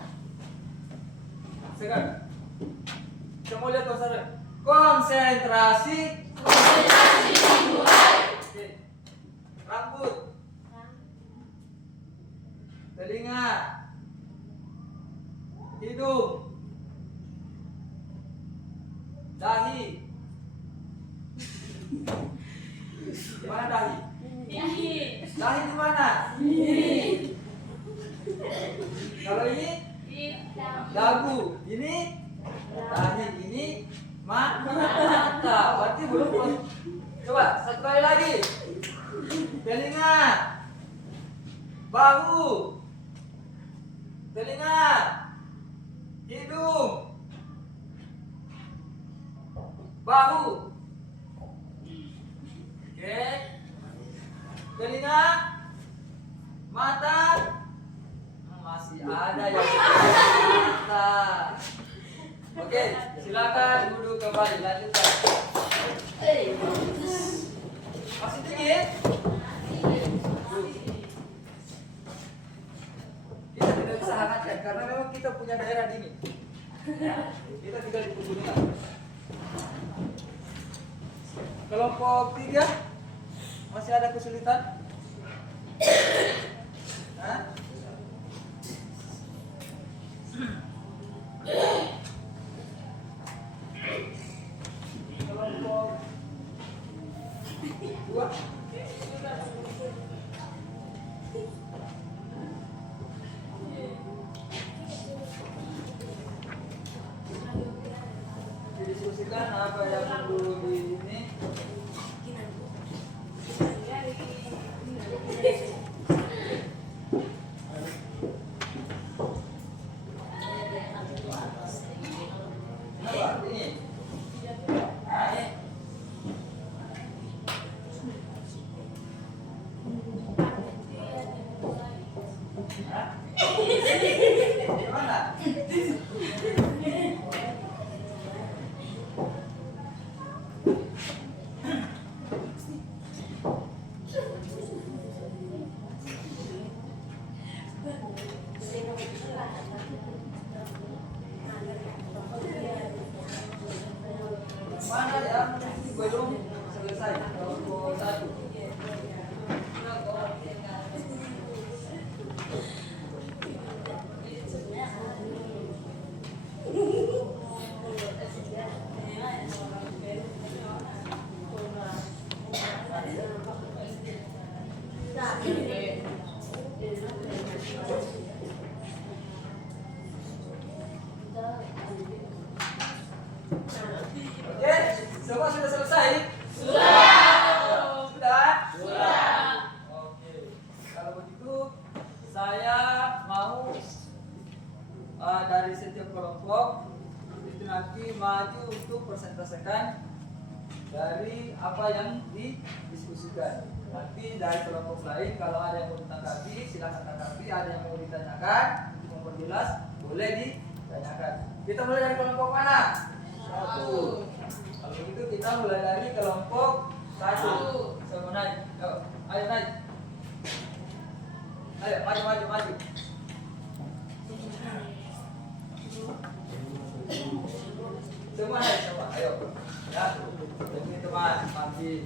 Sekarang, saya mau lihat konsentrasi. Konsentrasi dimulai. Oke. Rambut, telinga, hidung, dahi. Di mana dahi? Dahi di mana? Kalau ini dagu, ini dahi, ini mata. Berarti belum. Coba satu kali lagi. Telinga, bahu, telinga, hidung, bahu. Oke. Telinga, mata, masih ada yang mata. Oke, silakan duduk kembali, lanjutkan. Masih dingin? Kita tidak bisa hangatkan karena memang kita punya daerah dingin. Ya, kita tinggal di pegunungan. Kelompok 3 masih ada kesulitan? Hah? Kelompok 2 didiskusikan apa yang perlu di ini. Apa ini? Nah, ini. Hah? Gimana? dari setiap kelompok itu nanti maju untuk presentasikan dari apa yang didiskusikan. Nanti dari kelompok lain kalau ada yang mau ditanggapi silakan tanggapi, ada yang mau ditanyakan untuk memperjelas boleh ditanyakan. Kita mulai dari kelompok mana? 1. Kalau begitu kita mulai dari kelompok 1. Semua naik. Ayo naik. Ayo maju. Semua naik semua. Ayo. Ya. Ini teman, mandi.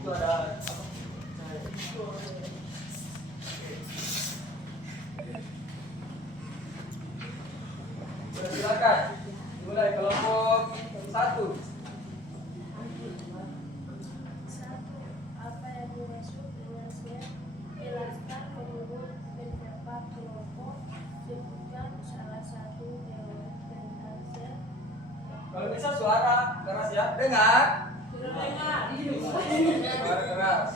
Itu ada apa? Silakan dimulai kelompok 1. Apa yang dimaksud dengan share? Jelaskan menurut pendapat kelompok. Sebutkan salah satu teori tentang share. Kalau bisa suara keras ya, dengar. Suara keras.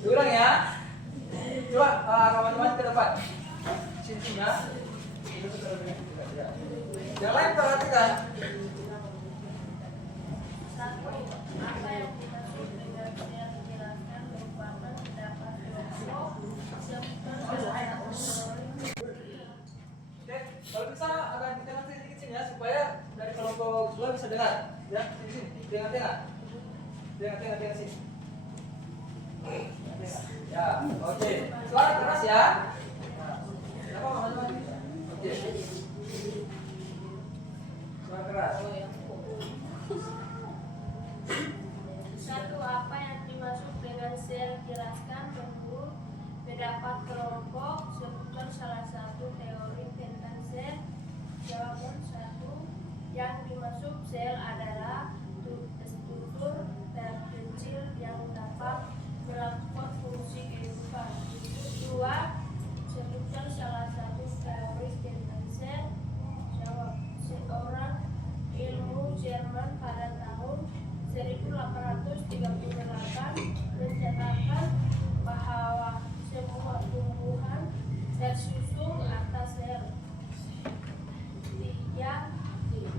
Diulang ya. Coba kawan-kawan ke depan. Sini-sini. Yang lain perhatikan. 1. Apa yang dimaksud dengan share? Jelaskan merupakan pendapat kelompok. Sebutkan salah satu teori. Oke, kalau bisa agak ditekan sedikit sini ya supaya dari kelompok 2 bisa dengar. Ya, sini. Dengar sini. Ya, oke. Suara keras ya. Apa maju? Oke. Suara keras. 1. Apa yang dimaksud dengan share? Jelaskan menurut pendapat kelompok. Sebutkan salah satu teori tentang share. Jawaban 1. Yang dimaksud share adalah struktur terkecil yang dapat melakukan fungsi kehidupan. 2. Sebutkan salah satu teori tentang share. Jawab. Seorang ilmu Jerman pada tahun 1838 mencatatkan bahwa semua tumbuhan tersusun atas sel. 3.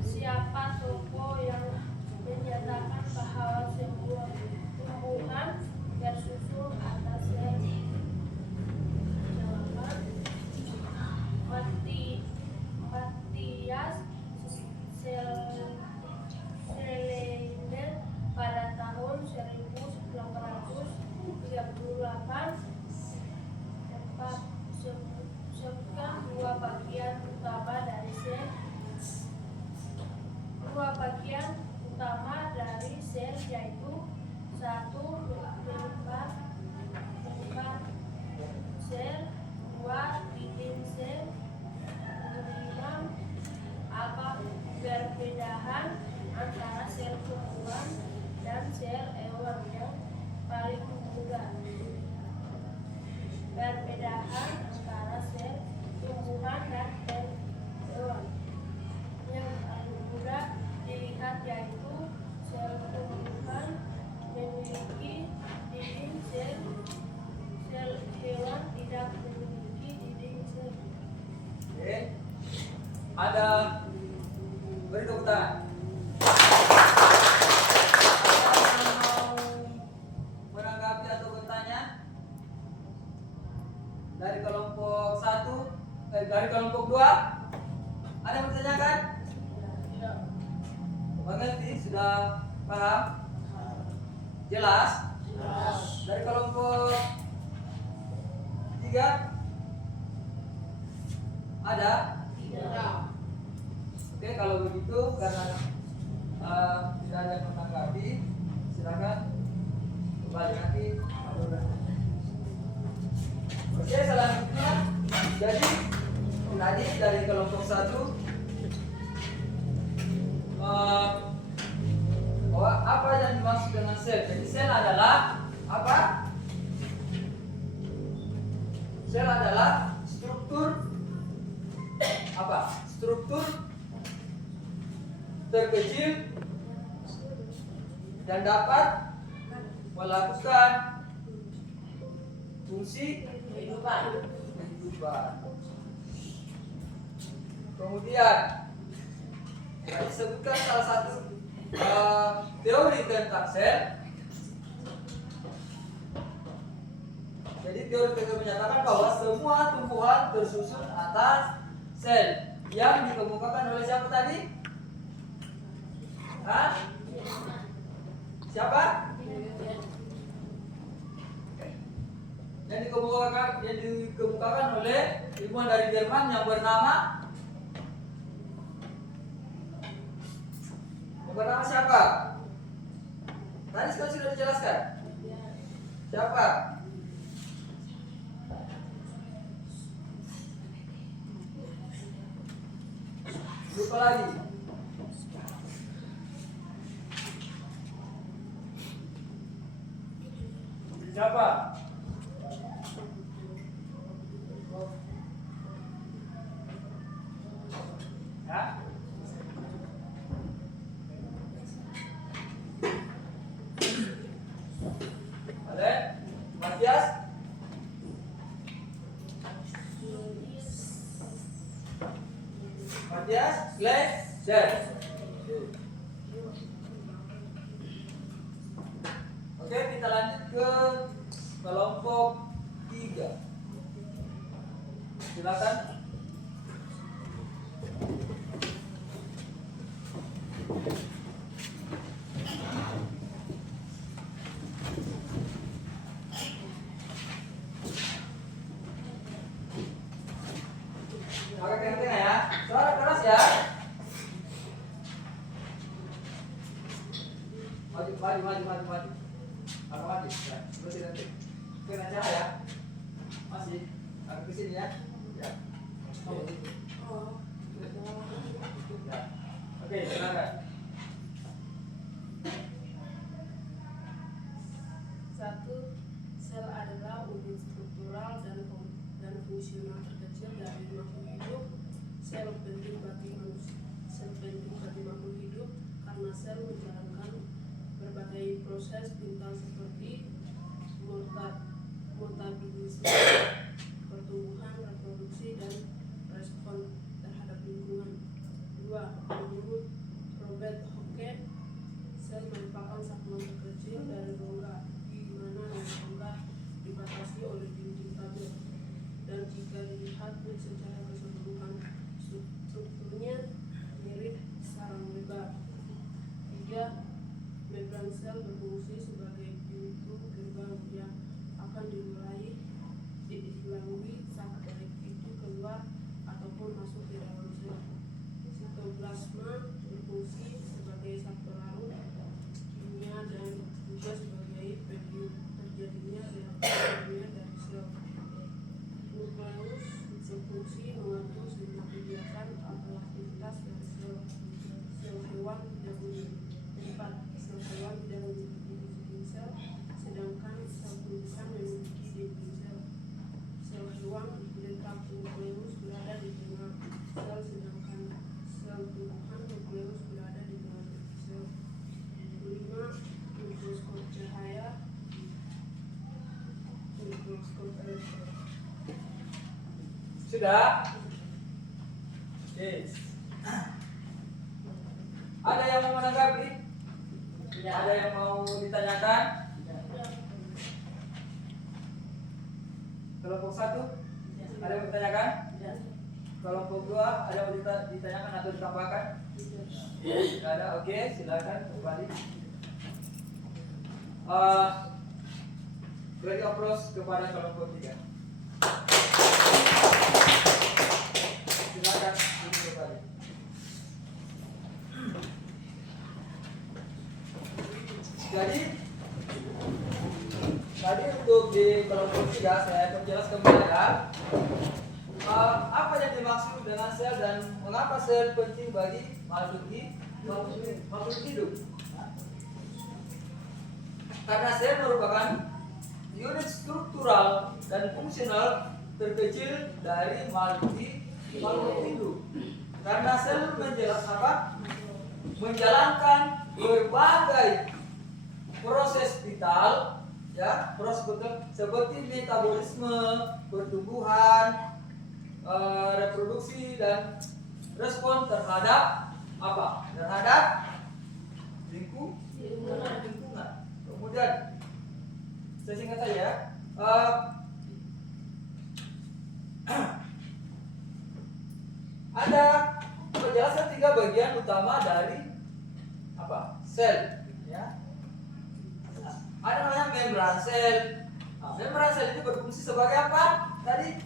Siapa tokoh yang menyatakan bahwa semua tumbuhan tersusun atas sel? Jawaban. Matthias Schellinger pada tahun 1838. 4. Sebutkan 2 bagian utama dari sel. 2 bagian utama dari sel yaitu 1. Penyimpan sel. 2. Dinding sel. 5. Apa perbedaan antara sel tumbuhan dan sel hewan yang paling mudah? Perbedaan antara sel tumbuhan dan sel hewan yang paling mudah dilihat yaitu sel tumbuhan memiliki dinding sel. Sel hewan tidak memiliki dinding sel. Oke. Ada beri tepuk tangan. Ada yang mau menanggapi atau bertanya? Dari kelompok 1, dari kelompok 2? Ada yang bertanyakan? Mengerti? Sudah paham? Jelas? Dari kelompok 3? Ada? Oke, kalau begitu karena tidak ada yang menanggapi, silakan kembali nanti. Oke, selanjutnya jadi tadi dari kelompok 1 bahwa apa yang dimaksud dengan sel? Jadi sel adalah apa? Sel adalah struktur apa? Struktur terkecil dan dapat melakukan fungsi Kehidupan. kehidupan. Kemudian kita disebutkan salah satu teori tentang sel. Jadi teori teori menyatakan bahwa semua tumbuhan tersusun atas sel yang dikemukakan oleh siapa tadi? Hah? Siapa? Yang dikemukakan oleh ilmuwan dari Jerman yang bernama siapa? Tadi sudah dijelaskan. Siapa? Lupa lagi. Siapa? Ya? Ada? Matias? Matias? Glaser. Oke, kita lanjut ke kelompok 3. Silakan. Agak tengah-tengah ya. Suara keras ya. Maju. Agak maju. Ya, berarti nanti kena cahaya. Masih. Agak ke sini ya. Ya. Ya. Oke, silakan. Satu, sel adalah unit struktural dan fungsional terkecil dari makhluk hidup. Sel penting bagi makhluk hidup karena sel menjalankan berbagai proses vital seperti mutabilisme, pertumbuhan, reproduksi, dan respon terhadap lingkungan. 2. Menurut Robert Hooke, sel merupakan satuan terkecil dari rongga, di mana rongga dibatasi oleh dinding tabir, dan jika dilihat secara keseluruhan strukturnya mirip sarang lebar. 3. Membran sel berfungsi sebagai pintu gerbang yang akan dilalui saat baik itu keluar ataupun masuk ke dalam sel. Sitoplasma berfungsi sebagai satu larut kimia dan juga sebagai medium terjadinya reaksi kimia dari sel. Nukleus berfungsi mengatur semua kegiatan atau aktivitas dari sel. Sel hewan tidak memiliki 4. Sel hewan tidak memiliki dinding sel, sedangkan sel tumbuhan memiliki dinding sel. Sel hewan letak nukleus berada di tengah sel, sedangkan sel tumbuhan nukleus berada di tengah sel. 5. Mikroskop cahaya. Mikroskop elektron. Sudah? Oke. Ada yang mau menanggapi? Ada yang mau ditanyakan? Kelompok 1? Ada yang ditanyakan? Kelompok 2 ada yang mau ditanyakan atau ditambahkan? Tidak ada. Oke, silakan kembali. Beri aplaus kepada kelompok 3. Silakan duduk kembali. Jadi tadi untuk di kelompok 3 saya perjelas kembali ya. Apa yang dimaksud dengan sel dan mengapa sel penting bagi makhluk hidup? Karena sel merupakan unit struktural dan fungsional terkecil dari makhluk hidup. Karena sel menjalankan berbagai proses vital ya, proses seperti metabolisme, pertumbuhan, reproduksi dan respon terhadap apa? Terhadap lingkungan. Kemudian saya singkat saja ya. Ada penjelasan 3 bagian utama dari apa? Sel, ya. Ada namanya membran sel. Nah, membran sel itu berfungsi sebagai apa? Tadi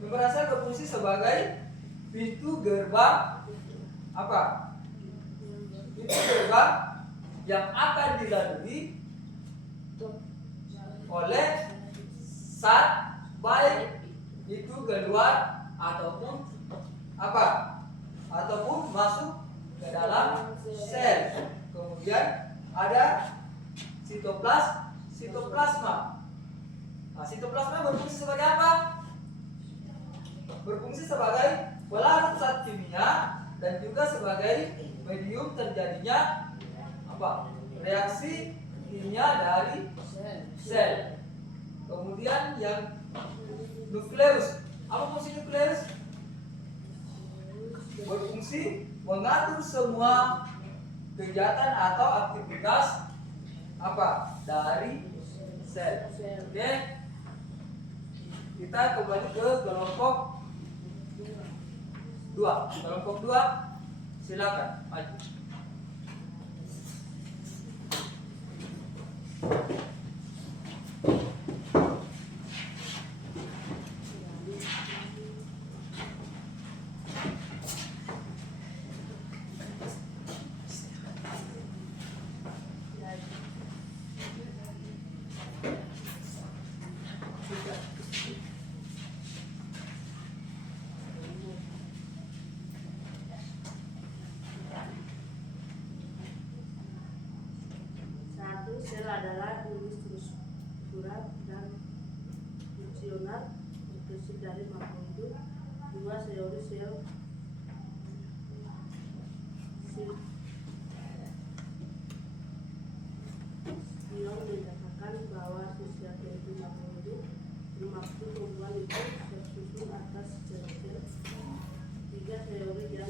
membran sel berfungsi sebagai pintu gerbang apa? Pintu gerbang yang akan dilalui oleh zat baik itu keluar ataupun apa? Ataupun masuk ke dalam sel. Kemudian ada sitoplasma. Nah, sitoplasma berfungsi sebagai apa? Berfungsi sebagai pelarut zat kimia dan juga sebagai medium terjadinya apa? Reaksi kimia dari sel. Kemudian yang nukleus. Apa fungsi nukleus? Berfungsi mengatur semua kegiatan atau aktivitas apa? Dari sel. Oke. Kita kembali ke kelompok 2. Kelompok 2 silakan maju. Sel adalah unit struktural dan fungsional terbesit dari makhluk hidup. 2. Teori sel Spion menyatakan bahwa setiap yaitu makhluk hidup bermaksud hubungan itu tersusun atas sel-sel. 3. Teori yang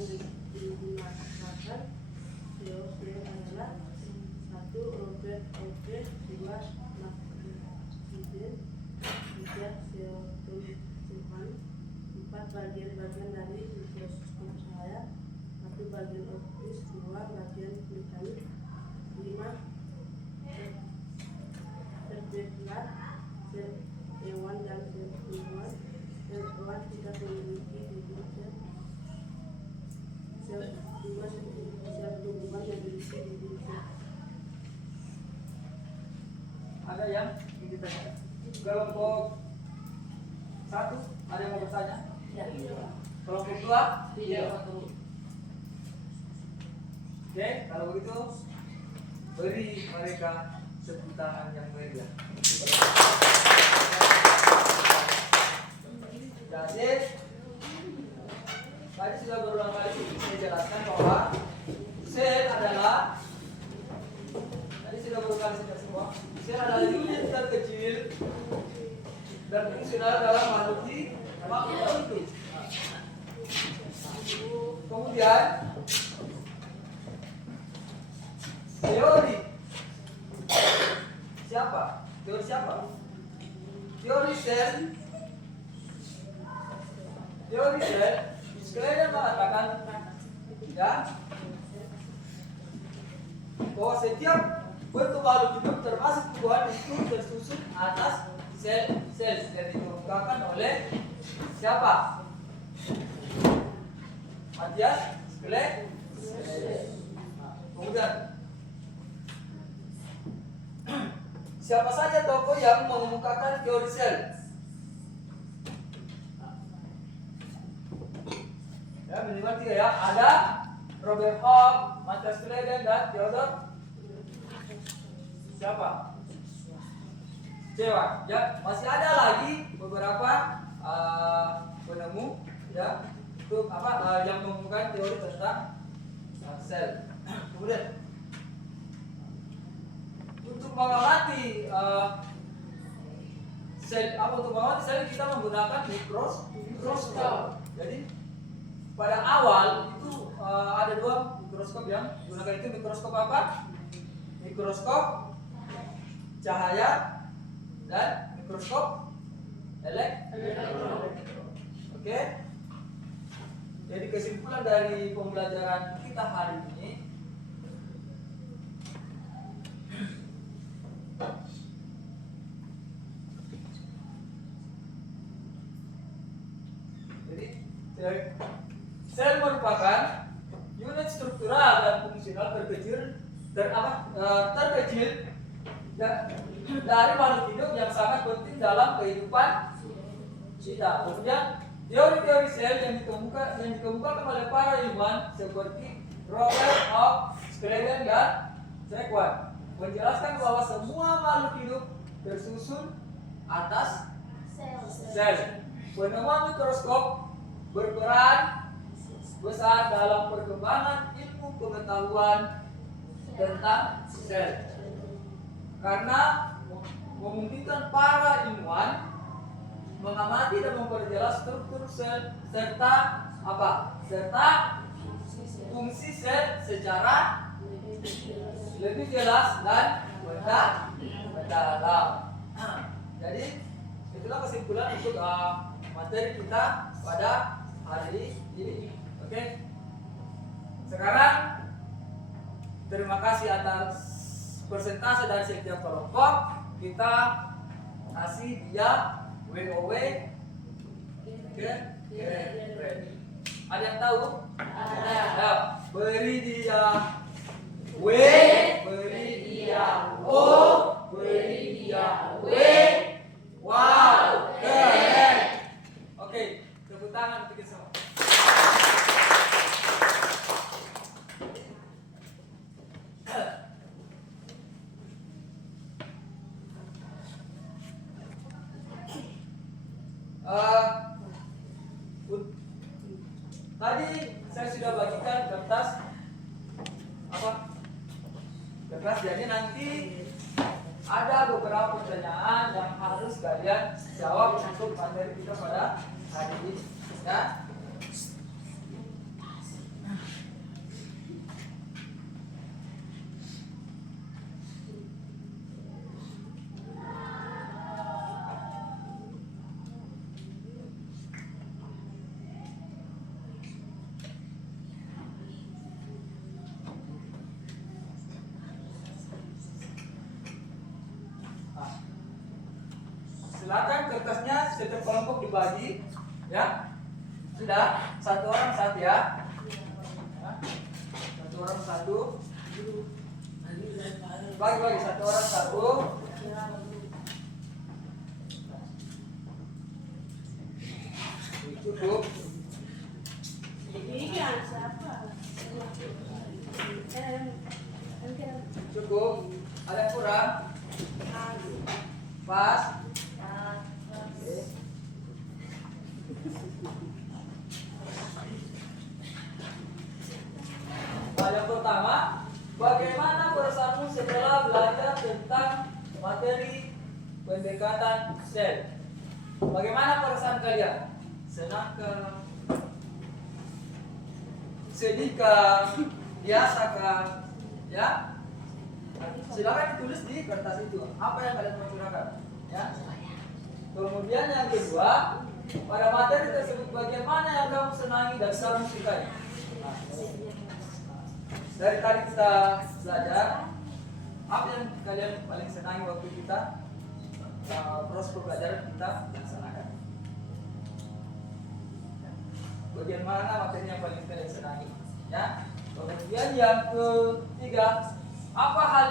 digunakan teori sel adalah 1. Robert Hooke, 2. Max Friedel, 3. Theodor Schumann. 4. Bagian-bagian dari mikroskop cahaya. 1. Bagian optis, 2. Bagian mekanik. 5. Terbelah sel hewan dan sel tumbuhan. Sel hewan tidak memiliki dinding sel. Sel tumbuhan memiliki dinding sel. Ada yang ingin ditanya? Kelompok 1 ada yang mau bertanya? Ya. Kelompok 2? Iya. Oke, kalau begitu beri mereka tepuk tangan yang meriah. Jadi tadi sudah berulang kali saya jelaskan bahwa sel adalah semua. Sel adalah unit terkecil dan fungsional dalam makhluk hidup. Kemudian teori siapa? Teori sel. Sekalian mengatakan ya bahwa setiap bentuk makhluk hidup termasuk tumbuhan itu tersusun atas sel yang dikemukakan oleh siapa? Matthias Sklek. Kemudian siapa saja tokoh yang mengemukakan teori sel? Ya, minimal 3 ya. Ada Robert Hooke, Matthias Sklek dan Theodor siapa? Cewek. Ya, masih ada lagi beberapa penemu ya untuk yang mengemukakan teori tentang sel. Kemudian untuk mengamati sel apa untuk mengamati sel kita menggunakan mikroskop. Jadi pada awal itu ada dua mikroskop yang digunakan, itu mikroskop apa? Mikroskop cahaya dan mikroskop elektron. Oke. Jadi kesimpulan dari pembelajaran kita hari ini, jadi sel merupakan unit struktural dan fungsional terkecil dari makhluk hidup yang sangat penting dalam kehidupan kita. Kemudian teori-teori sel yang dikemukakan oleh para ilmuwan seperti Robert Hooke, Scladen dan Schwarzschild menjelaskan bahwa semua makhluk hidup tersusun atas sel. Penemuan mikroskop berperan besar dalam perkembangan ilmu pengetahuan tentang sel, karena memungkinkan para ilmuwan mengamati dan memperjelas struktur sel serta fungsi sel secara lebih jelas dan mendalam. Jadi itulah kesimpulan untuk materi kita pada hari ini. Oke. Sekarang terima kasih atas persentase dari setiap kelompok. Kita kasih dia WOW. Oke. Ada yang tahu? Ada. Ya, beri dia W, beri dia O, beri dia W. Wow, keren. Oke, tepuk tangan untuk kita semua. Tadi saya sudah bagikan kertas jadi nanti ada beberapa pertanyaan yang harus kalian jawab untuk materi kita pada hari ini, ya. Silakan kertasnya setiap kelompok dibagi, ya. Sudah, satu orang satu ya. Satu orang satu. Bagi satu orang satu. Cukup. Ini kan siapa? Cukup. Ada yang kurang? Pas. Yang pertama, bagaimana perasaanmu setelah belajar tentang materi pendekatan sel? Bagaimana perasaan kalian? Senang ke? Sedih ke? Biasa ke? Ya? Silakan ditulis di kertas itu apa yang kalian mau curahkan, ya. Kemudian yang kedua, pada materi tersebut bagaimana yang kamu senangi dan kamu sukai? Dari tadi kita belajar, apa yang kalian paling senangi waktu kita proses pembelajaran kita laksanakan? Bagian mana materi yang paling kalian senangi? Ya. Kemudian yang ketiga, apa hal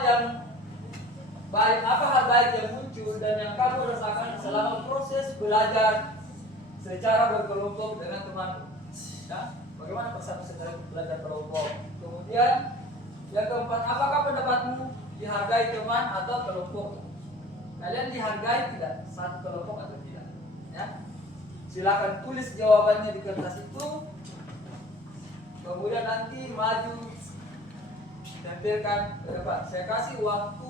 baik yang muncul dan yang kamu rasakan selama proses belajar secara berkelompok dengan teman? Ya. Bagaimana perasaan secara belajar kelompok? Kemudian yang keempat, apakah pendapatmu dihargai teman atau kelompok? Kalian dihargai tidak satu kelompok atau tidak? Ya. Silakan tulis jawabannya di kertas itu. Kemudian nanti maju tempelkan ke depan. Saya kasih waktu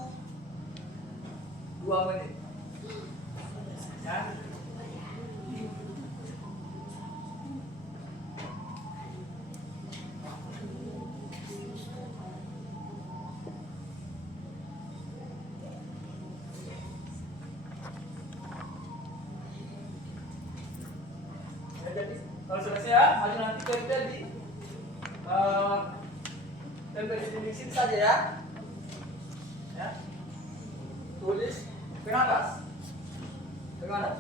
2 menit. Ya. Ya, jadi kalau selesai ya, maju nanti tempel di tempel di dinding sini saja ya. Ya. Tulis pen atas. Bagaimana?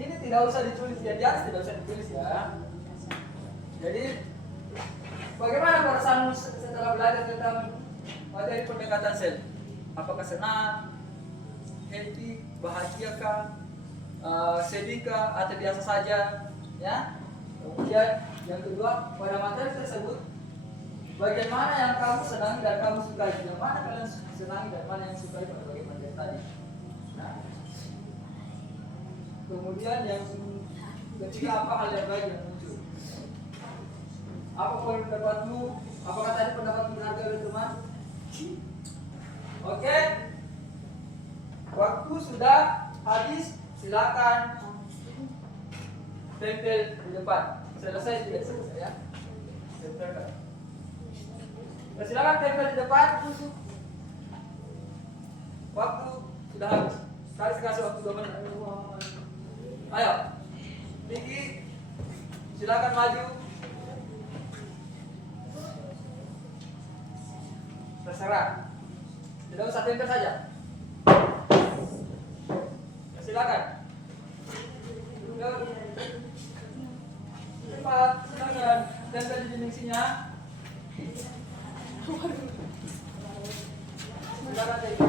Ini tidak usah ditulis ya, di atas tidak usah ditulis ya. Jadi bagaimana perasaanmu setelah belajar tentang materi pendekatan sel? Apakah senang, happy, bahagiakah, sedihkah, atau biasa saja? Ya. Kemudian yang kedua, pada materi tersebut bagian mana yang kamu senangi dan kamu sukai? Yang mana kalian senangi dan mana yang sukai pada bagian materi tadi? Nah, kemudian yang ketiga, apa hal yang baik yang muncul? Apa poin pendapatmu? Apakah tadi pendapatmu berharga oleh teman? Oke, waktu sudah habis. Silakan tempel di depan. Selesai tidak selesai ya? Tempelkan. Nah, silakan tempel di depan. Waktu sudah habis. Kasih waktu 2 menit. Ayo, Vicky, silakan maju. Terserah. Tidak usah tempel saja. Ya, silakan. Cepat, silakan. Tempel di dimensinya. Silakan tempel.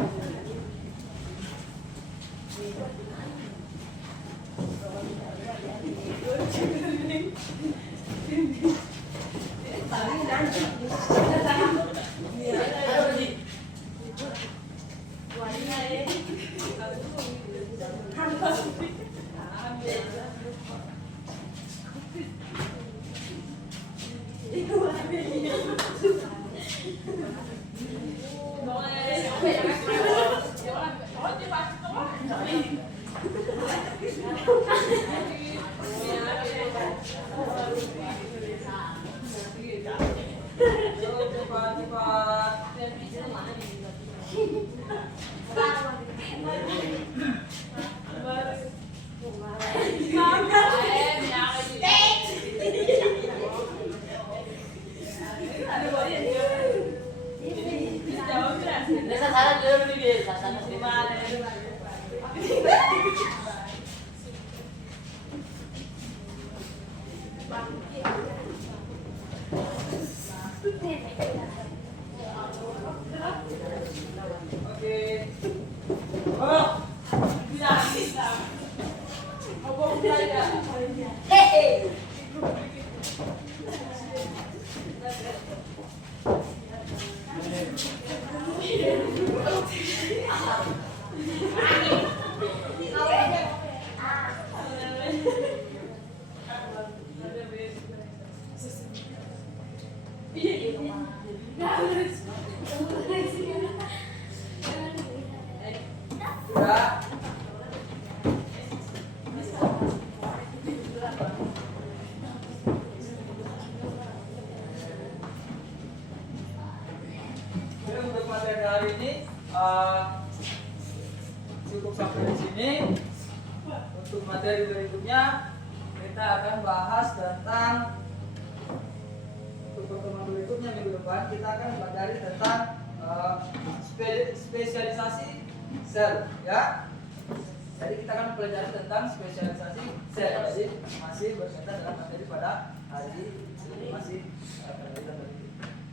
Untuk materi hari ini cukup sampai di sini. Untuk materi berikutnya kita akan bahas tentang, untuk pertemuan berikutnya minggu depan kita akan belajar tentang spesialisasi sel, ya. Jadi kita akan belajar tentang spesialisasi sel. Jadi masih berkaitan dengan materi pada hari ini, masih berkaitan dengan itu.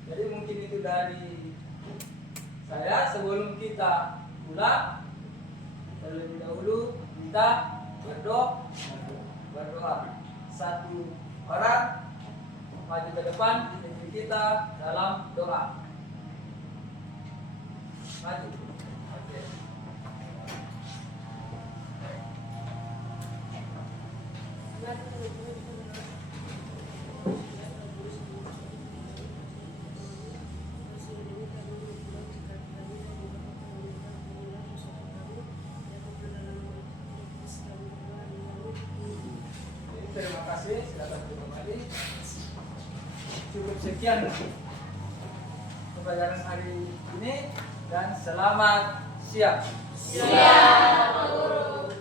Jadi mungkin itu dari saya. Sebelum kita pulang, terlebih dahulu kita berdoa. Satu orang maju ke depan, dipimpin kita dalam doa. Maju. Oke. terima kasih. Silakan kembali. Cukup sekian pembelajaran hari ini dan selamat siang. Siap, Pak Guru.